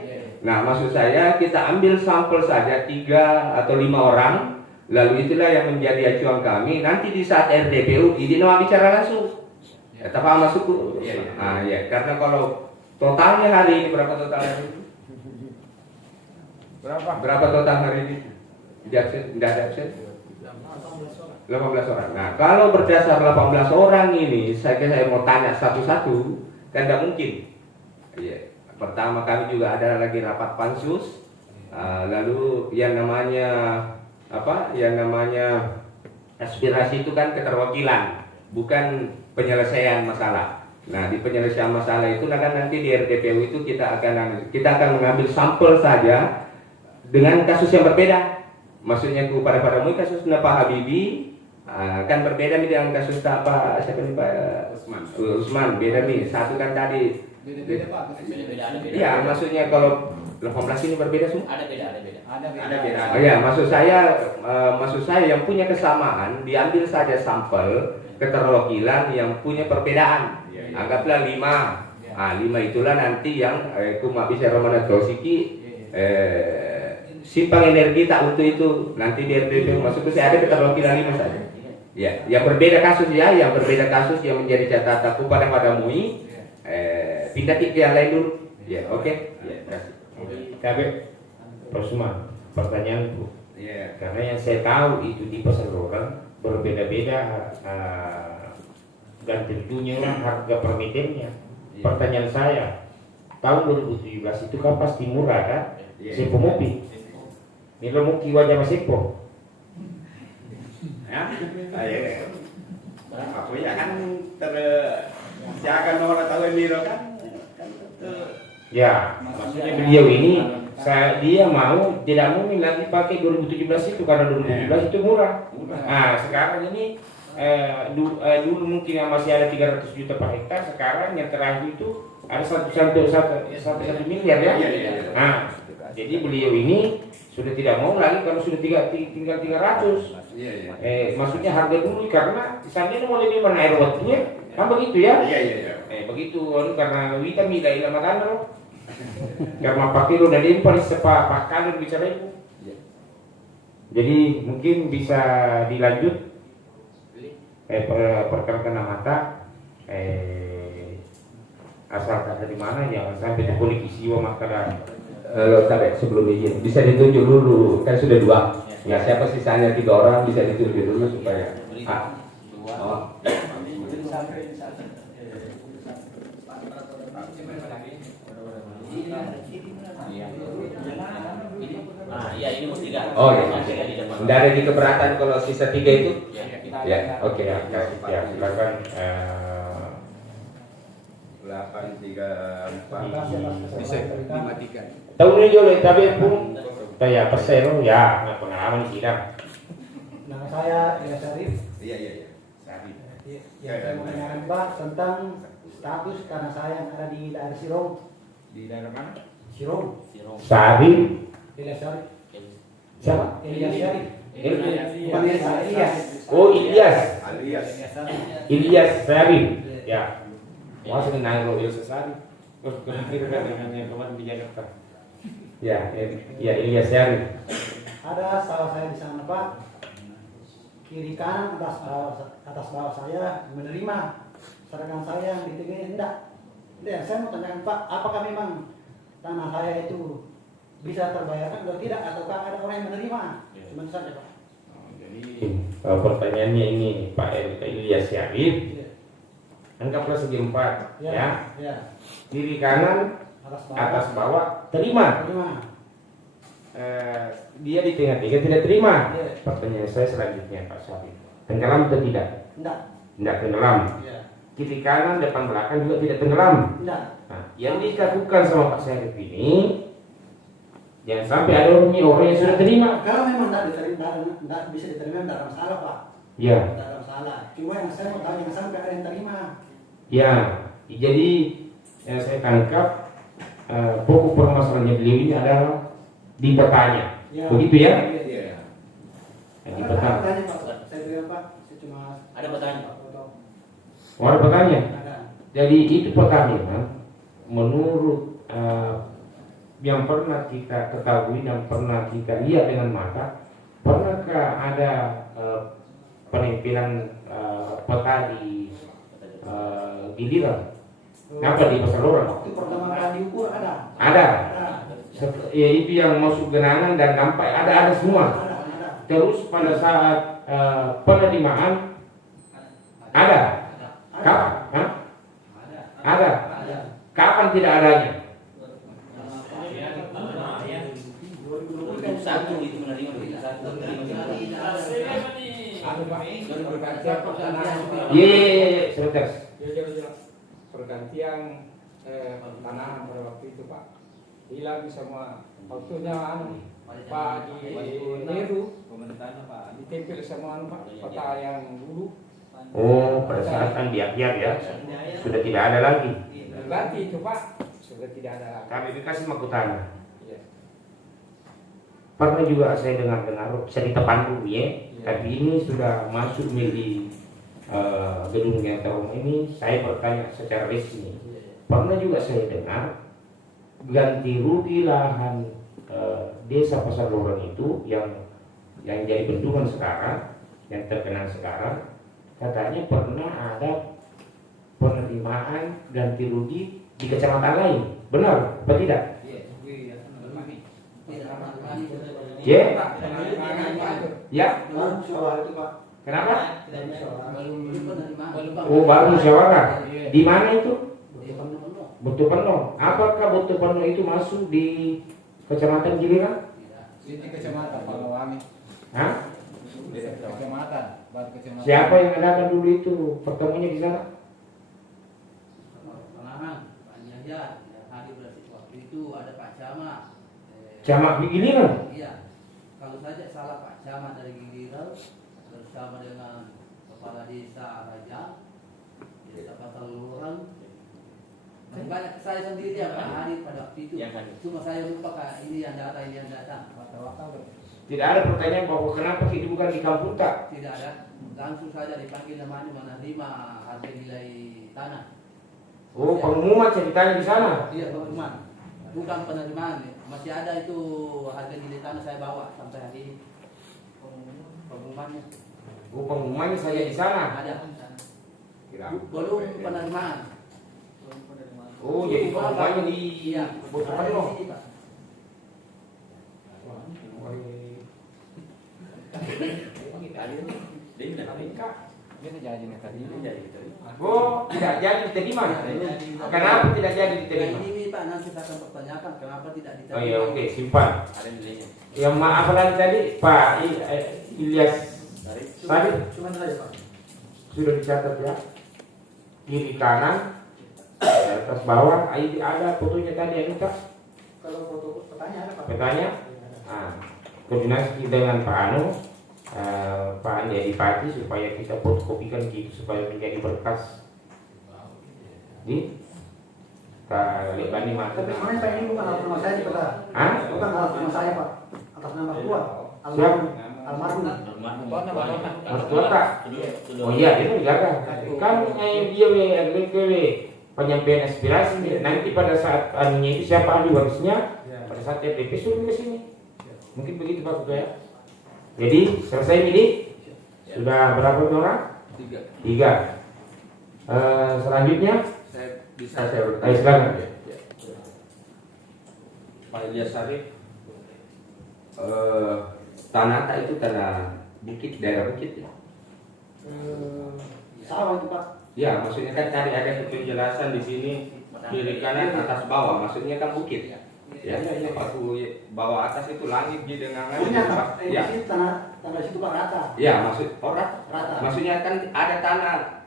Nah maksud saya kita ambil sampel saja 3 atau 5 orang, lalu itulah yang menjadi acuan kami. Nanti di saat RDPU ini nama bicara langsung. Ya, paham maksudku? Nah, ya, karena kalau totalnya hari ini berapa total hari ini? Berapa total hari ini? Tidak ada absen? 18 orang. Nah, kalau berdasar 18 orang ini, saya mau tanya satu-satu, kan tidak mungkin. Ya, pertama kami juga ada lagi rapat pansus, lalu yang namanya aspirasi itu kan keterwakilan, bukan penyelesaian masalah. Nah, di penyelesaian masalah itu kan nanti di RDPU itu kita akan mengambil sampel saja dengan kasus yang berbeda. Maksudnya pada kasus Pak Habibie kan berbeda nih dengan kasus Pak siapa nih Pak Usman, beda nih. Satu kan tadi Beda-beda Pak. Beda-beda, ada beda. Iya, maksudnya kalau 18 ini berbeda semua. Ada beda. Ada beda. Oh ya, maksud saya yang punya kesamaan diambil saja sampel keterwakilan yang punya perbedaan. Anggaplah 5. 5 itulah nanti yang Kuma bisa Romana Tosiki simpang energi tak untuk itu. Nanti di RDP masuk ke saya ada keterwakilan 5 saja. Ya, yang berbeda kasus yang menjadi catatanku pada MUI pindah ke yang lain dulu. Ya, oke. Ya, terima kasih. Tapi Rosman, pertanyaanku, Iya. karena yang saya tahu itu di perseroan berbeda-beda dan tentunya harga per meternya. Pertanyaan saya, tahun 2017 itu kan pasti murah kan? Sepo Mopi. Ini lo mungkin wajah Mas Sepo. Ya. Pokoknya kan siakan orang tahu ini kan. Ya, maksudnya beliau ini dia tidak mau lagi pakai 2017 itu karena 2017 itu murah. Nah, sekarang ini dulu mungkin yang masih ada 300 juta per hektar, sekarang yang terakhir itu ada 1 miliar ya. Nah, jadi beliau ini sudah tidak mau lagi kalau sudah tinggal 300. Iya, iya. Maksudnya harga dulu karena misalnya mau lebih mana air waktunya kan begitu ya. Iya, iya, iya. Begitu karena wita mila ila matano karena pakiro dan impor sepa pakan bicara itu. Jadi mungkin bisa dilanjut perkenalkan mata asal dari mana jangan sampai terkulik isiwa makanan. Lo tarik sebelum izin bisa ditunjuk dulu kan sudah 2. Ya siapa sisanya 3 orang bisa ditunjuk dulu supaya. Oh. Iya ini mesti ganti. Oh ya. Tidak ada di keberatan kalau sisa 3 itu? Ya. Oke ya. Ya silakan. 834 bisa dimatikan. Tahu ni jole tapi pun kayak persen ya pengalaman sidang. Nama saya Ilyas Syarif. Iya, iya, iya. Sari. Ya, saya mau menanyakan Pak tentang status karena saya yang ada di daerah Sirong. Di daerah mana? Sirong. Sari Ilyas Syarif. siapa? Ilyas Syarif. Bukan Ilyas. Ilyas. Oh Ilyas. Alias. Ilyas Sari. Ya. Wah sering nanya Ilyas Sari. Terus kira dengan yang kemarin di Jakarta. Ya, ya Ilyas Sari. Ada sawah saya di sana Pak. Kiri kanan atas bawah saya menerima, sedangkan saya yang di tengah enggak. Dan saya mau tanyakan Pak, apakah memang tanah saya itu bisa terbayarkan atau tidak, ataukah ada orang yang menerima? Cuma itu saja Pak. Jadi pertanyaannya ini Pak Ilyas Syarif. Anggaplah segi 4 ya. Ya. Kiri kanan atas bawah terima. Dia di tengah-tengah tidak terima. Pertanyaan saya selanjutnya Pak Syarif, tenggelam atau tidak? Tidak tenggelam. Kiri kanan depan belakang juga tidak tenggelam. Nah, yang dikatakan sama Pak Syarif ini jangan sampai ada orang yang sudah terima. Kalau memang tidak bisa diterima, tidak ada masalah Pak. Ya. Tidak ada masalah. Cuma yang saya mau tahu yang sampai ada yang terima. Ya, jadi yang saya tangkap pokok permasalahannya beliau ini adalah di petanya, begitu ya? Iya. Di peta. Saya bilang Pak, saya cuma Ada petanya Pak. Oh, ada petanya. Ada. Jadi itu petanya, menurut yang pernah kita ketahui dan pernah kita lihat dengan mata, pernahkah ada penempelan peta di giliran? Apa di Pesaluran? Waktu pertama kali diukur ada. Ada. Ya itu yang masuk genangan dan dampak ada semua. Terus pada saat penerimaan ada. Kapan? Hah? Ada. Kapan tidak adanya? 2021 itu menerima 2021. Iya, sebentar. Pergantian tanaman pada waktu itu Pak, hilang semua. Waktunya Pak di Heru ditempel semua Pak kota yang dulu. Oh, pada saat kan di akhir ya, sudah tidak ada lagi. Berarti itu Pak sudah tidak ada lagi. Kami dikasih makutanya. Iya. Pernah juga saya dengar cerita Pandu ya, tapi ini sudah masuk di gedung yang terumum ini. Saya bertanya secara resmi. Pernah juga saya dengar ganti rugi lahan desa Pesaluran itu yang jadi bendungan sekarang, yang terkenal sekarang, katanya pernah ada penerimaan ganti rugi di kecamatan lain. Benar apa tidak? Ya? Ya? Kenapa? Oh, baru musyawarah. Di mana itu? Butuh Penuh. Apakah Butuh Penuh itu masuk di Kecamatan Giliran? Di Kecamatan Palawangi. Hah? Kecamatan. Siapa yang adakan dulu itu pertemuannya di sana? Itu ada Pak Camat. Camat Giliran? Iya. Kalau saja salah Pak Camat dari Giliran bersama dengan Kepala Desa Raja, Desa Pesaluran, banyak saya sendiri yang hadir pada waktu itu. Yang hadir. Cuma saya lupa Kak, ini yang datang, ini yang datang. Waktu-waktu Tidak ada pertanyaan bahwa kenapa itu bukan di kampung tak? tidak ada, langsung saja dipanggil namanya menerima harga nilai tanah. Oh, pengumuman ceritanya di sana. Iya, pengumuman. Bukan penerimaan. Masih ada itu harga nilai tanah saya bawa sampai hari ini. Pengumumannya. Oh, pengumumannya saja di sana. Ada. Belum penerimaan. Oh, jadi pengumumannya di Iya. Bukit Ada di Penuh. sini, Pak. Oh, tidak jadi diterima. Kenapa tidak jadi diterima? Yang ini Pak, nanti saya akan pertanyakan kenapa tidak diterima. Oh iya, oke, simpan. Ada nilainya. Yang maaf lagi tadi Pak Ilyas tadi Cuma saja Pak. sudah dicatat ya. Kiri kanan, atas bawah, ada fotonya tadi yang minta. Kalau foto petanya ada Pak. Petanya. Nah, koordinasi dengan Pak Anu, Pak Andi Adipati supaya kita fotokopikan gitu supaya menjadi berkas di Lebani Mata. Tapi sebenarnya Pak ini bukan atas nama saya di peta. Hah? Bukan atas nama saya Pak. Atas nama keluar. Siap. Almarhum. Mas Kota. Oh iya, itu dijaga. Kan dia penyampaian aspirasi nanti pada saat anunya itu siapa ahli warisnya pada saat RDP suruh ke sini. Mungkin begitu Pak Ketua ya. Jadi selesai ini sudah berapa orang? 3. Selanjutnya Saya ayo silakan. Pak Ilyas Sarif, Tanata itu tanah bukit, daerah bukit ya? Sawah itu Pak. Ya, maksudnya kan tadi ada penjelasan di sini kiri kanan atas bawah, maksudnya kan bukit ya. Ya, waktu bawah atas itu langit di dengangan. Punya Pak. di Ya, situ tanah situ Pak rata. ya maksud orang. Rata. Maksudnya kan ada tanah,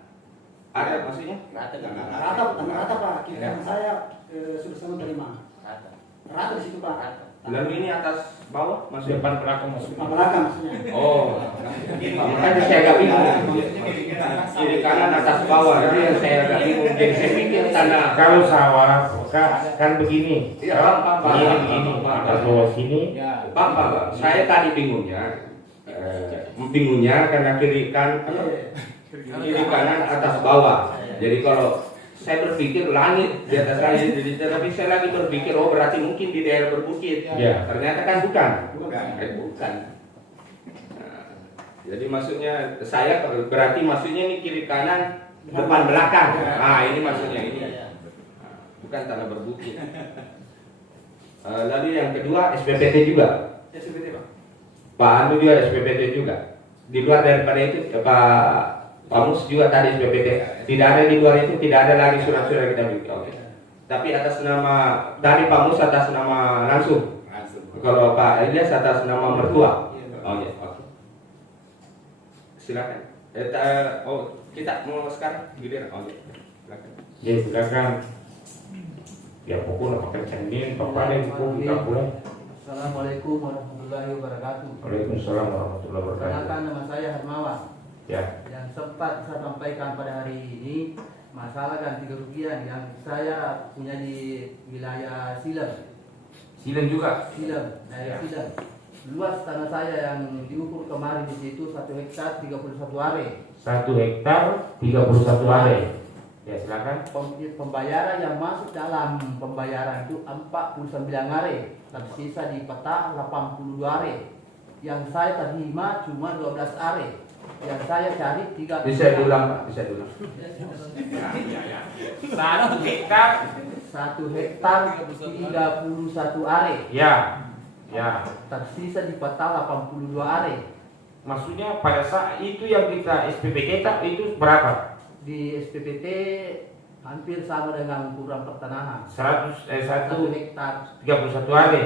ada maksudnya. Rata Tanah rata Pak. Kira saya sudah sama terima. Rata. Rata di situ Pak. Rata. Lalu ini atas bawah, maksudnya. Depan belakang masuk. Belakang maksudnya. Oh, makanya saya agak bingung. Kiri kanan atas bawah, itu yang saya agak bingung. Jadi saya pikir tanah. Kalau sawah kan begini. Iya, paham. Begini. Atas bawah sini. Paham. Saya tadi bingungnya, karena kiri kanan atas bawah. Jadi kalau saya berpikir langit di atas langit, tapi saya lagi berpikir berarti mungkin di daerah berbukit. Ya. Ternyata kan bukan. Bukan. Bukan. Nah, jadi maksudnya saya berarti maksudnya ini kiri kanan depan belakang. Nah ini maksudnya ini. Bukan tanah berbukit. Lalu yang kedua SPPT juga. SPPT Pak. Pak Anu juga SPPT juga. Di luar daripada itu Pak Mus juga tadi SPPT. Tidak ada di luar itu, tidak ada lagi surat-surat kita bikin. Oke. Tapi atas nama dari Pak Mus atas nama langsung. Kalau Pak Ilyas atas nama mertua. Oh ya, oke. Silakan. Kita mau sekarang giliran. Oh ya. Silakan. Ya silakan. Ya pokoknya pakai cendil, pakai ada kita boleh. Assalamualaikum warahmatullahi wabarakatuh. Waalaikumsalam warahmatullahi wabarakatuh. Perkenalkan, nama saya Hermawan. Ya. Yang sempat saya sampaikan pada hari ini masalah ganti kerugian yang saya punya di wilayah Silem. Silem juga. Silem, daerah Silem. Luas tanah saya yang diukur kemarin di situ 1 hektar 31 are. 1 hektar 31 are. Ya silakan. Pembayaran yang masuk dalam pembayaran itu 49 are, tersisa di peta 82 are. Yang saya terima cuma 12 are. Yang saya cari 3. Bisa diulang Pak, bisa diulang. 1 hektar. 1 hektar 31 are. Ya. Ya. Tersisa di peta 82 are. Maksudnya pada saat itu yang kita SPPT itu berapa? Di SPPT hampir sama dengan ukuran pertanahan. 1 1 hektar 31 are.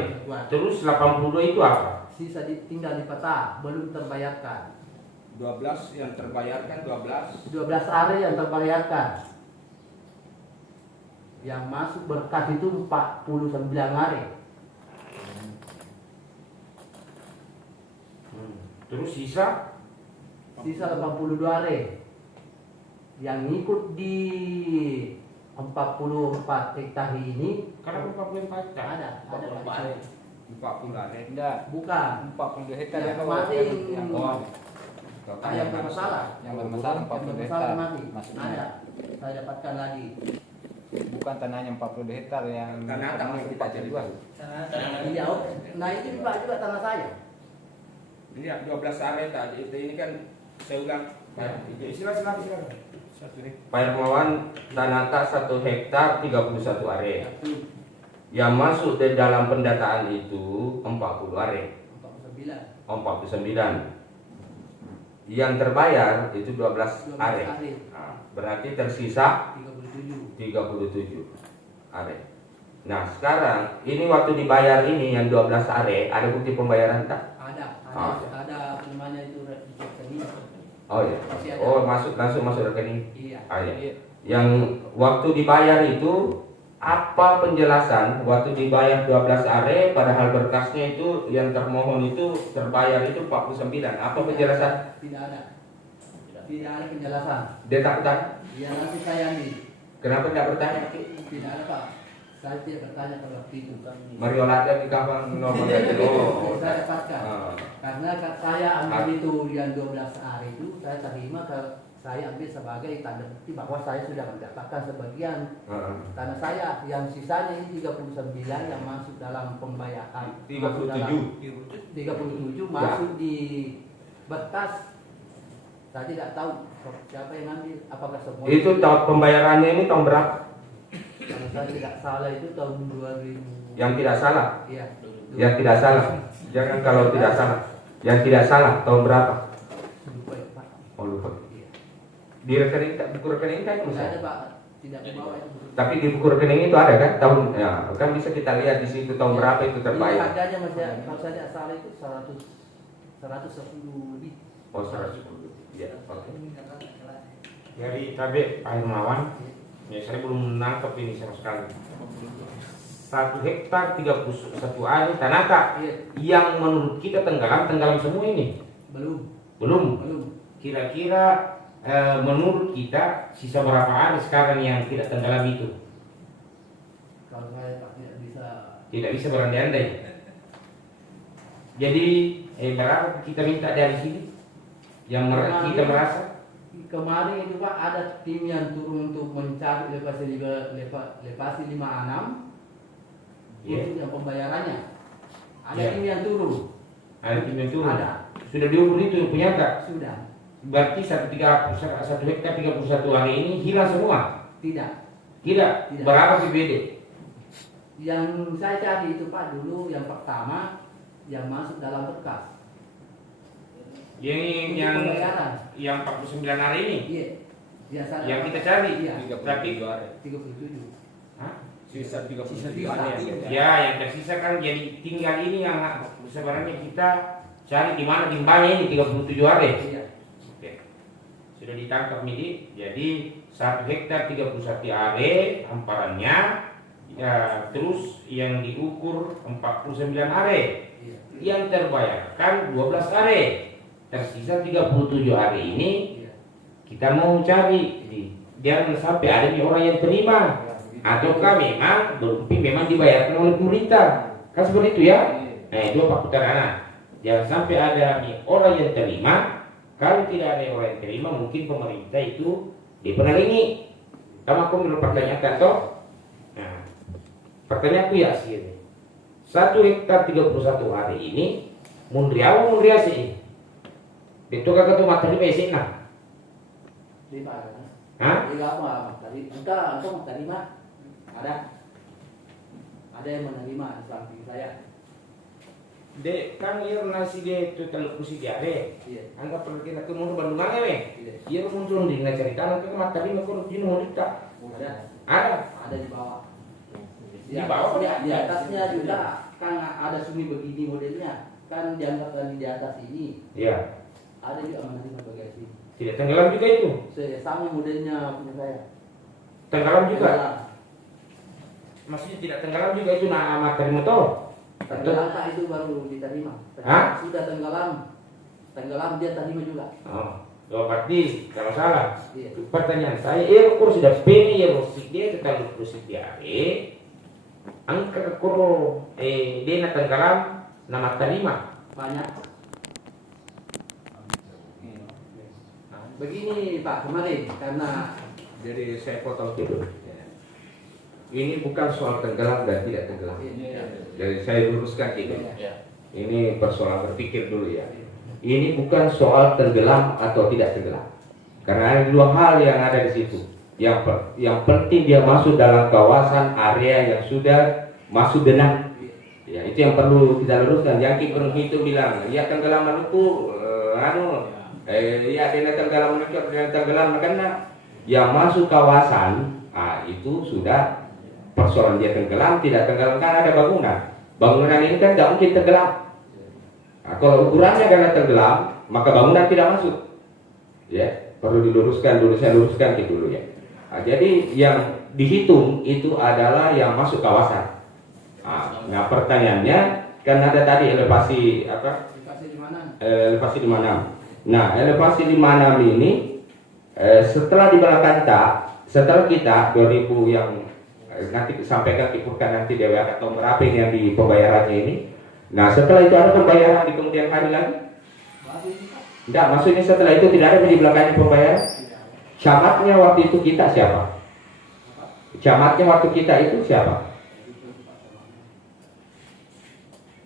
Terus 82 itu apa? sisa tinggal di peta belum terbayarkan. 12 yang terbayarkan 12 are yang terbayarkan. Yang masuk berkas itu 49 are. Terus sisa 82 are. Yang ikut di 44 hektar ini Karena 44 hektar. ada Pak. 40 are. Enggak, Bukan. 42 hektar Ya, yang kemarin yang yang bermasalah. yang bermasalah 40 hektar. mati. Maksudnya Ada. Saya dapatkan lagi. bukan tanahnya 40 hektar yang Tanah Atang yang kita cerita. Iya, oh. Nah itu Pak juga tanah saya. Ini 12 are tadi itu ini kan saya ulang. Silakan. Pak Hermawan, Tanata 1 hektar 31 are. Yang masuk di dalam pendataan itu 40 are. 49. Yang terbayar itu 12 are. Nah, berarti tersisa 37 are. Nah, sekarang ini waktu dibayar ini yang 12 are, ada bukti pembayaran tak? Ada namanya itu rekening. Oh iya. Masih ada. Oh, langsung masuk rekening. Iya. Ah, iya. Yang waktu dibayar itu apa penjelasan waktu dibayar 12 are padahal berkasnya itu yang termohon itu terbayar itu 49. Apa penjelasan? Tidak ada penjelasan. Dia tak bertanya. Iya nanti saya nih. Kenapa tidak bertanya? Tidak ada Pak. Saya tidak bertanya pada waktu itu. Mariolada di kapan normal oh. Saya dapatkan. Ah. Karena saya ambil itu yang 12 hari itu saya terima saya ambil sebagai tanda bukti bahwa saya sudah mendapatkan sebagian tanah saya. Yang sisanya ini 39 yang masuk dalam pembayaran. 37 masuk di berkas. Saya tidak tahu siapa yang ambil, apakah semua. Itu tahun pembayarannya ini tahun berapa? Kalau saya tidak salah itu tahun 2000. Yang tidak salah. Iya. Yang tidak salah. Jangan kalau tidak salah. Yang tidak salah tahun berapa? Lupa ya, Pak. Oh lupa. Iya. Di rekening buku rekening kan Tidak ada misalnya. Pak, tidak membawa itu. Tapi di buku rekening itu ada kan tahun ya kan bisa kita lihat di situ tahun berapa itu Ini terbayar. harganya masih kalau saya tidak salah itu 110 lebih. Oh 110. Ya, oke. Dari KB Pak Hermawan, ya saya belum menangkap ini sama sekali. 1 hektar 31 are Tanata Iya. yang menurut kita tenggelam semua ini. Belum. Kira-kira menurut kita sisa berapa are sekarang yang tidak tenggelam itu? Kalau saya Pak Tidak bisa berandai-andai. Jadi berapa kita minta dari sini? Yang kita merasa kemarin itu Pak ada tim yang turun untuk mencari Lepasi 56. Itu yang pembayarannya. Ada Iya. tim yang turun. Ada tim yang turun. Ada. Sudah diukur itu punya enggak? Sudah. Berarti 1 hektar 31 hari ini hilang semua? Tidak. Tidak. Berapa PBD? Yang saya cari itu Pak dulu yang pertama yang masuk dalam berkas. Yang Pembayaran. yang 49 hari ini? Iya. Yang kita cari? Iya. Tapi 37. Hah? sisa 33 Sisa. Ya, yang tersisa kan jadi tinggal ini yang sebenarnya kita cari di mana timbangnya ini 37 hari. Iya. Oke. Sudah ditangkap Midi. Jadi 1 hektar 31 are hamparannya ya, terus yang diukur 49 are. Iya. Yang terbayarkan 12 are. Tersisa 37 hari ini Iya. kita mau cari. Jangan sampai ada nih orang yang terima. Ataukah memang dibayarkan oleh pemerintah. Kan seperti itu ya. Nah itu Pak Putarana. Jangan sampai ada nih orang yang terima. Kalau tidak ada orang yang terima, mungkin pemerintah itu dipenalingi. Kamu aku menurut pertanyakan toh. Nah, pertanyaanku ya sih. 1 hektar 31 hari ini mundriawa mundriasi. Itu kakak tuh materi besoknya. Di mana? Hah? Iya apa tadi? Entah mau terima. Ada yang menerima di samping saya. Dek, kan iya nasi dia itu teluk kusi dia dek. Iya. Anggap pergi nak mundur Bandung aja weh. Iya. Iya muncul di cerita nanti mata dia mau jin mau dita. Ada. Ada di bawah. Di bawah? Di atasnya juga kan ada sungai begini modelnya. Kan dianggap tadi di atas ini. Iya. Ada juga menerima bagasi. Tidak tenggelam juga itu. Sama modelnya punya saya. Tenggelam juga. Tenggelam. Maksudnya tidak tenggelam juga itu nama materi motor. Tenggelam Pak itu baru diterima. Hah? Sudah tenggelam. Tenggelam dia terima juga. Oh. Berarti tidak masalah. Iya. Pertanyaan saya, kur sudah peni ya musik dia tetap musik dia. Angker kuro dia na tenggelam nama terima. Banyak. Begini Pak, kemarin karena Jadi saya potong dulu. Ini bukan soal tenggelam dan tidak tenggelam. Jadi saya luruskan ini. Ini persoalan berpikir dulu ya. Ini bukan soal tenggelam atau tidak tenggelam. Karena ada dua hal yang ada di situ. Yang penting dia masuk dalam kawasan area yang sudah masuk genang. Ya, itu yang perlu kita luruskan. Yang Ki itu bilang, ya tenggelam Maluku, ya dia tenggelam Maluku, dia tenggelam karena yang masuk kawasan, itu sudah persoalan dia tenggelam, tidak tenggelam kan ada bangunan. Bangunan ini kan tidak mungkin tenggelam. Nah, kalau ukurannya karena tenggelam, maka bangunan tidak masuk. Ya, perlu diluruskan dulu, saya luruskan gitu dulu ya. Nah, jadi yang dihitung itu adalah yang masuk kawasan. Nah, pertanyaannya kan ada tadi elevasi apa? Elevasi 56. Nah, elevasi 56 ini setelah di Balakanta, setelah kita 2000 yang nanti sampaikan Kipurkan nanti DWA atau berapa ini yang di pembayarannya ini. Nah, setelah itu ada pembayaran di kemudian hari lagi? Enggak, maksudnya setelah itu tidak ada di belakangnya pembayaran. Camatnya waktu itu kita siapa? Camatnya waktu kita itu siapa?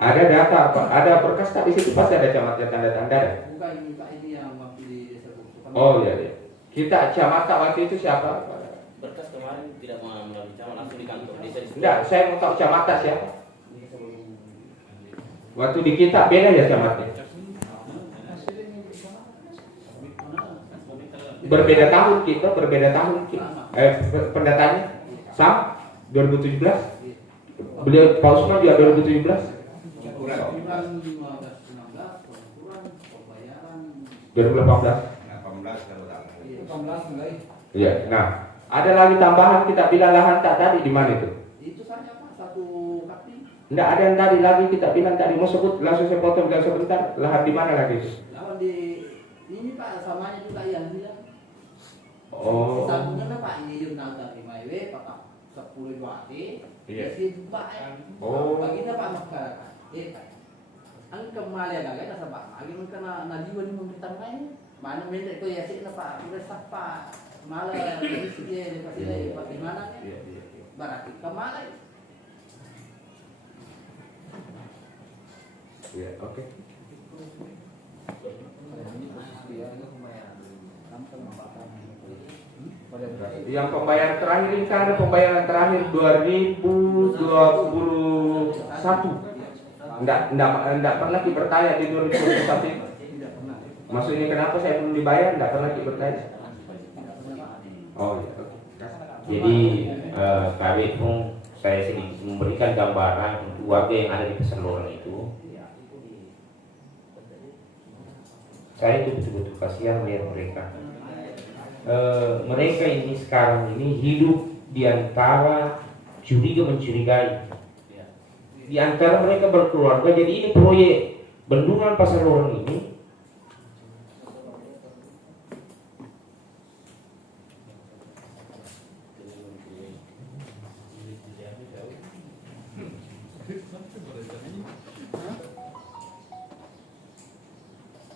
Ada data apa? Ada berkas tak di situ pasti ada camatnya tanda-tanda. bukan Pak ini yang waktu di desa Buku. Oh iya, iya. Kita camat waktu itu siapa? Berkas kemarin tidak melalui camat, langsung di kantor desa di situ. Enggak, saya mau tahu camat siapa. Waktu di kita beda ya camatnya. Berbeda tahun kita, berbeda tahun kita. Pendataannya sama 2017. Beliau Pak Usman juga 2017. Kurang. 2018. 18 kalau tak. 18 enggak ya? Iya. Nah, ada lagi tambahan kita bilang lahan tak tadi di mana itu? Itu saja Pak, satu kaki. Enggak ada yang tadi lagi kita bilang tadi mau sebut langsung saya potong bilang sebentar lahan di mana lagi? Lawan di ini Pak samanya juga yang bilang. Oh. Sambungannya Pak ini jurnal dari MIW Pak 10 2 Iya. Isi Pak. Oh. Baginya Pak masyarakat. Pak. Ang kemali agak nasa Pak. Lagi kena najiwan ni pemerintah lain. Mana minta itu ya sih Pak. Udah Pak. Malah ini dia pasti Pak di mana Iya, nih? iya, iya. Berarti kemana? Iya, oke. Yang pembayaran terakhir ini kan ada pembayaran terakhir 2021. Enggak pernah kita bertanya di 2021. Maksudnya kenapa saya belum dibayar? Enggak pernah kita bertanya. Oh iya. Oke. Jadi kami pun saya sedikit memberikan gambaran untuk warga yang ada di Pesanloran itu. Saya itu betul-betul kasihan melihat mereka. Mereka ini sekarang ini hidup di antara curiga mencurigai. Di antara mereka berkeluarga. Jadi ini proyek bendungan Pesanloran ini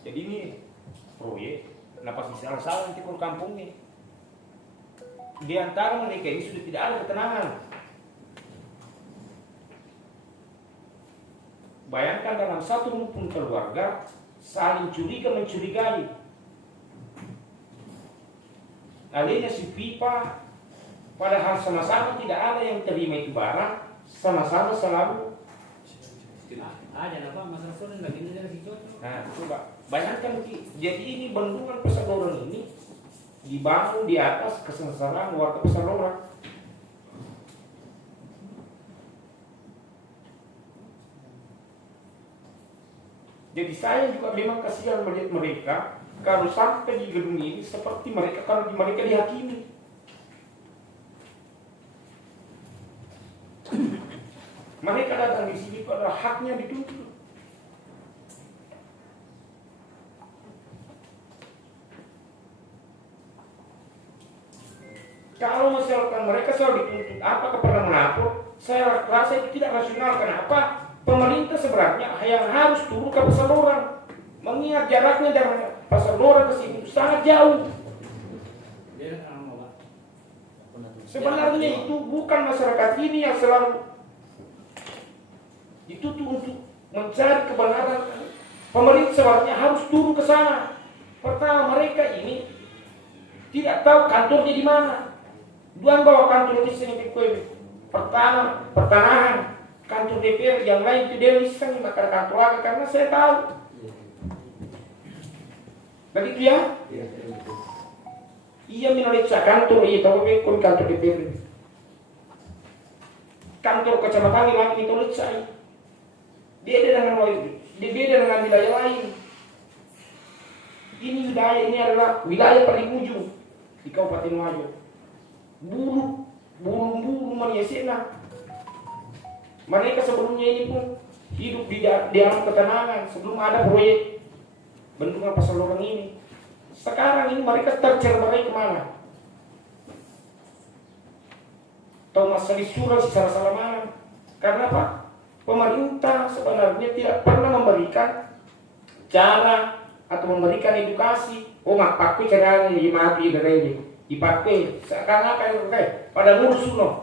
jadi ini proyek lapas disalah-salah nanti kalau kampung nih. Di antara mereka ini sudah tidak ada ketenangan. Bayangkan dalam satu rukun keluarga saling curiga mencurigai. Alihnya si pipa padahal sama-sama tidak ada yang terima itu barang, sama-sama selalu Ada apa masalah soal lagi ini dari situ. Nah, coba bayangkan jadi ini bendungan Pesanloran ini dibangun di atas kesengsaraan warga Pesanloran. Jadi saya juga memang kasihan melihat mereka kalau sampai di gedung ini seperti mereka kalau mereka dihakimi. Mereka datang di sini pada haknya dituntut. Kalau misalkan mereka selalu dituntut apakah pernah melapor, saya rasa itu tidak rasional. Kenapa? Pemerintah sebenarnya yang harus turun ke pasar orang, mengingat jaraknya dari pasar orang ke sini sangat jauh. Sebenarnya itu bukan masyarakat ini yang selalu dituntut untuk mencari kebenaran. Pemerintah sebenarnya harus turun ke sana. Pertama, mereka ini tidak tahu kantornya di mana. Duan bawa kantor di sini di Kuwait. Pertama, pertanahan, kantor DPR yang lain itu dia lisang makan kantor lagi karena saya tahu. Begitu ya? Iya menuliskan kantor, iya tahu bekon kantor DPR. Kantor kecamatan lagi ditulis saya. Beda dengan wilayah lain. Ini wilayah ini adalah wilayah paling ujung di Kabupaten Wajo. Bulu Mariasena. Mereka sebelumnya ini pun hidup di alam ketenangan sebelum ada proyek bendungan Pasar Lorong ini. Sekarang ini mereka tercerai kemana? Thomas Salisuran si salah mana? Karena apa? Pemerintah sebenarnya tidak pernah memberikan cara atau memberikan edukasi. Oh, makpaku cara ini mati dari dipakai seakan-akan pada ngurus suno.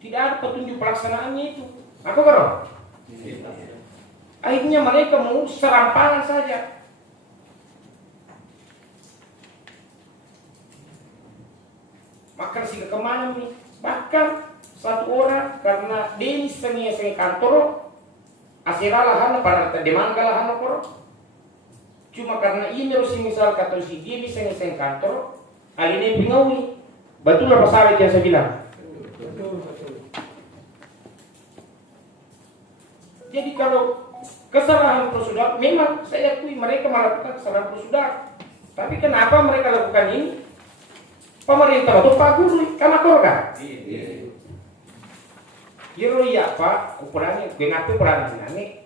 Tidak ada petunjuk pelaksanaannya itu. Apa karo? Akhirnya mereka mau serampangan saja. Maka sih kemana nih? Bahkan satu orang karena dia sengi kantor asira lahan pada demangga lahan koro. Cuma karena ini harus misal kata si dia bisa ngiseng kantor, kali ini bingawi. Betul apa salah yang saya bilang? Jadi kalau kesalahan prosedur, memang saya akui mereka melakukan kesalahan prosedur. Tapi kenapa mereka lakukan ini? Pemerintah itu Pak Guru, kan aku kan? Iya Pak, ukurannya, kenapa ukurannya ini?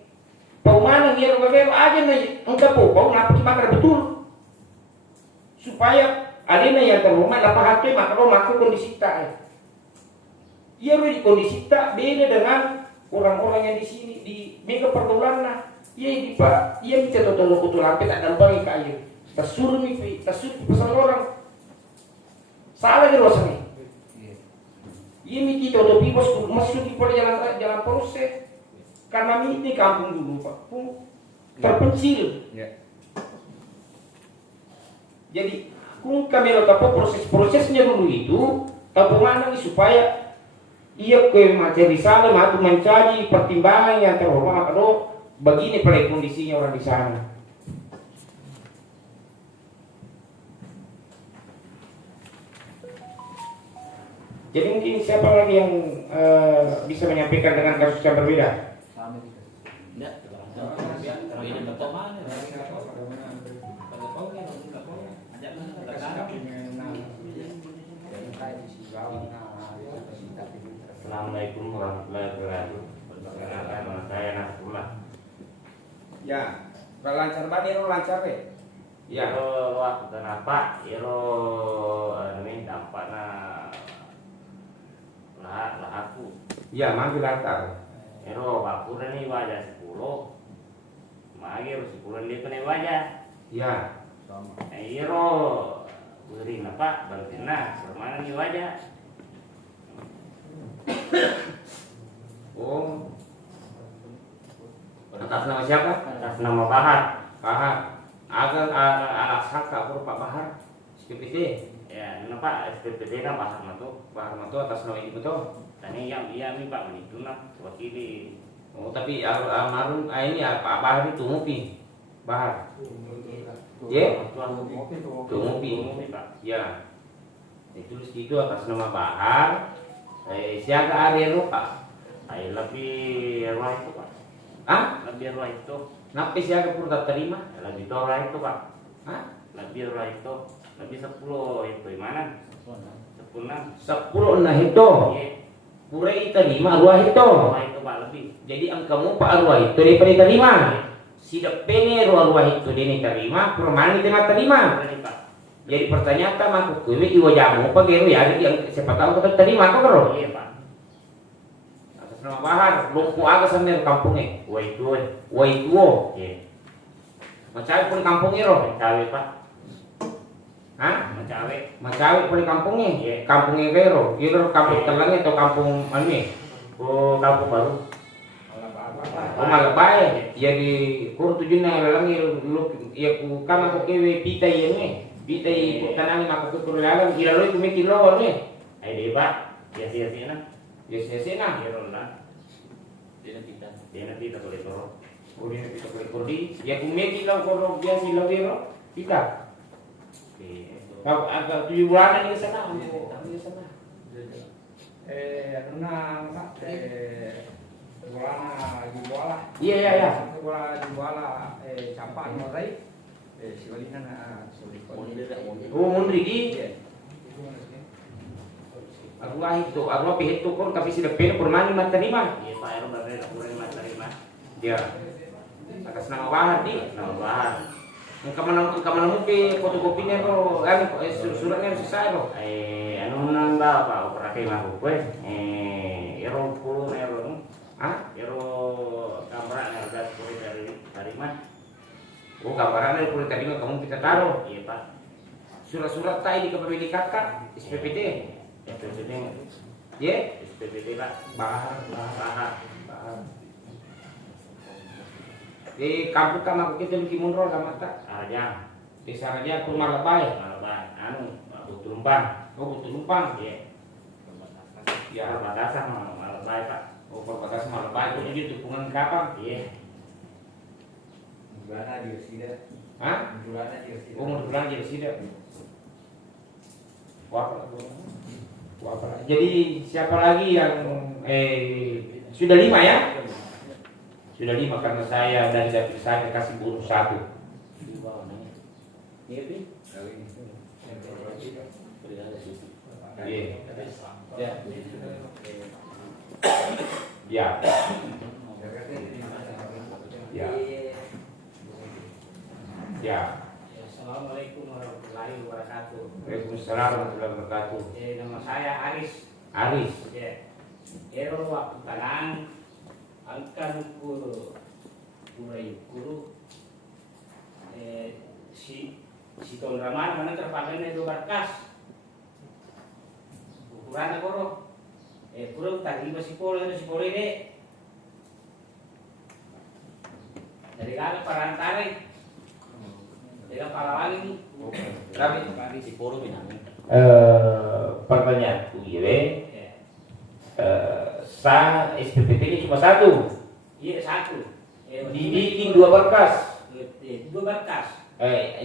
Pau mana ngira bebel aja nih, enggak pau ngapa makar betul. Supaya ada yang terhormat dapat hati maka lo maku kondisi tak. Iya di kondisi tak beda dengan orang-orang yang di sini di mega pergaulan nah. Iya di Pak, iya bisa tolong kutu lampet ada bagi kayu. Tersuruh pesan orang. Salah di rosa nih. Iya miki todo bibos masuk di jalan proses. Karena ini kampung dulu Pak, terpencil. Jadi kami lakukan prosesnya dulu itu tabungan lagi supaya ia ke materi sana matu mencari pertimbangan yang terhormat kalau begini pada kondisinya orang di sana. Jadi mungkin siapa lagi yang bisa menyampaikan dengan kasus yang berbeda? Assalamualaikum warahmatullahi wabarakatuh. Perkenalkan nama saya Nasrullah. Ya, kalau lancar banget lo lancar deh. Ya, waktu kenapa? Iro ini dampaknya lah aku. Ya, manggil lantar. Iro aku ini wajah 10. Magi 10 dia kena wajah. Ya. Iro beri apa? Bantina bermana nih wajah. Oh. Atas nama siapa? Atas nama Bahar. Bahar. Agak anak saka Pak Bahar. SPPT. Ya, ini Pak SPPT kan Bahar Mato. Bahar Mato atas nama ibu tuh. Tadi yang iya nih Pak itu nah wakili. Oh, tapi almarhum ini Pak Bahar itu Mupi. Bahar. Ya? Tumupi Pak. Ya. Ditulis itu atas nama Bahar. Siaga Ariel Pak. Lebih ruang itu Pak. Ah? Lebih ruang itu. Napi siaga pun tak terima? Lebih ruang itu Pak. Hah? Lebih ruang itu. Lebih 10 itu gimana? 10 nah itu. Iya. Pura terima ruah itu. Ruang itu Pak lebih. Jadi angkamu Pak ruah itu daripada terima. Si depene ruah itu dia terima, permane terima terima. Ini Pak. Jadi pertanyaan aku ini iwa jamu apa gero ya yang siapa tahu kita tadi mako karo. Iya Pak. Atas nama bahan luku agak sambil kampungnya. Wai tuo. Iya. Macawi pun kampungnya roh. Macawi Pak. Hah? Macawi Pun kampungnya. Iya. Kampungnya gero. Gero kampung telangnya atau kampung mana? Oh kampung baru. Oh malah baik. Jadi kur tujuannya lelang lu ya ku kan aku kewe pita ini. Pita ikut tanah aku ke kurlalan kira lu ku meki lor ni. Ai di Pak. Sia-sia na. Ya sena. Iya ronda. Dia kita. Dia nanti kita boleh toro. Uri pita ku kurdi. Ya ku meki law koro biasa law gero. Pita. Kau agak 7 bulanan di sana. Di sana. Nang Pak, bola juala. Iya. Bola juala campak norai. Siwalina na Oh mundri di. Aku lah itu, aku lah pihit tu kon tapi sudah pena permani terima. Iya Pak, Ero dari laporan terima. Dia atas nama bahan di. Nama bahan. Kamana mungkin fotokopinya kok, suratnya selesai kok. Anu nanda Pak, operasi mah kue. Ero pun Ero. Ah, Ero kamera harga 10 dari mana? oh gambarannya kulit tadi kamu kita taruh. Iya Pak. Surat-surat tadi di KPPD kakak, SPPT. SPPT. Ye, SPPT Pak. bahan. Bahan. Di kampung kamu kita di Kimunro sama tak. Arjang. Di sana dia aku malah baik. Malabar. Anu, Butuh Lumpang. Oh betul lupa. Iya. Ya, Perbatasan Malabar Pak. oh perbatasan malah baik. Kok jadi dukungan kapan? Iya. Juala di Sida. Hah? Juala di Sida. Oh mau pulang jadi sida. Wah, jadi siapa lagi yang sudah 5 ya? Sudah 5 karena saya dari dapil saya kasih bonus 1. Iya Pi. Iya. Ya. Ya. Ya. Ya. Assalamualaikum warahmatullahi wabarakatuh. Waalaikumsalam warahmatullahi wabarakatuh. Nama saya Aris. Aris. Ya. Ero waktu tanang angkan ku guru si Tom Raman mana terpakai itu berkas ukuran koro kurang tadi masih polo ini dari kali parantare dengan Palawan ini Tapi Si Poro binang. pertanyaanku ini sa SPPT ini cuma 1. iya satu Dibikin 2 berkas. 2 berkas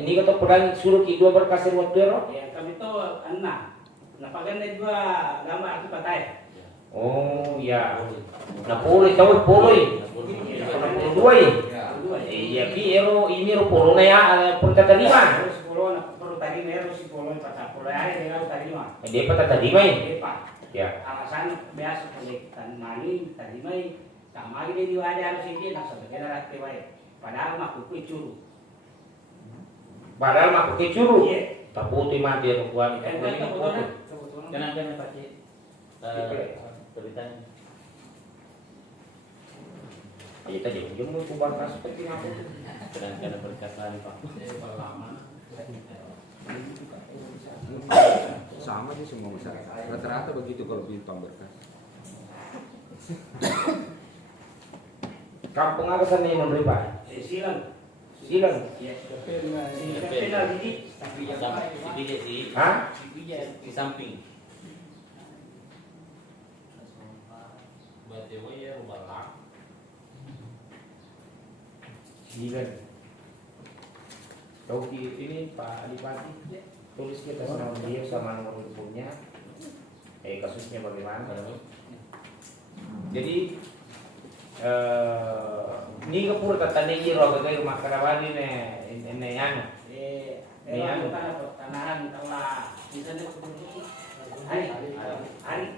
Ini kata peran suruh ki 2 berkas yang waktu itu. ya kami itu 6 napakan 2 gambar aku patai Oh ya. Nah puluh tahu puluh. 82. Iya ki ero ini ro puluh ya perkata 5. terus 10 nak perlu tadi meru si 10 patah 10 hari dengan tadi mah Dia kata 5 ya. Pak Ya. alasan biasa oleh tan mani tadi mai tak mari dia diwajar harus ini nak sebagai rakyat wae padahal mah kuku curu Padahal mah pakai curu. iya Taputi mah dia kuat. kebetulan Pak Cik. Beritanya. Ayo tadi jom ku berkas seperti apa tuh. Kadang-kadang berkas lagi Pak. Sama sih semua masyarakat. Rata-rata begitu kalau bintang berkas. Kampung apa sana yang memberi Pak? silang Silang. iya kenal didi Si Bije di Hah? di samping. Buat dewa ya rumah lak. Silang. Tahu ini Pak Adipati tulis kita sama dia sama nomor teleponnya. Kasusnya bagaimana? Jadi ini kepur kata nih roga kayak rumah karawani nih anu. anu pertanahan telah bisa hari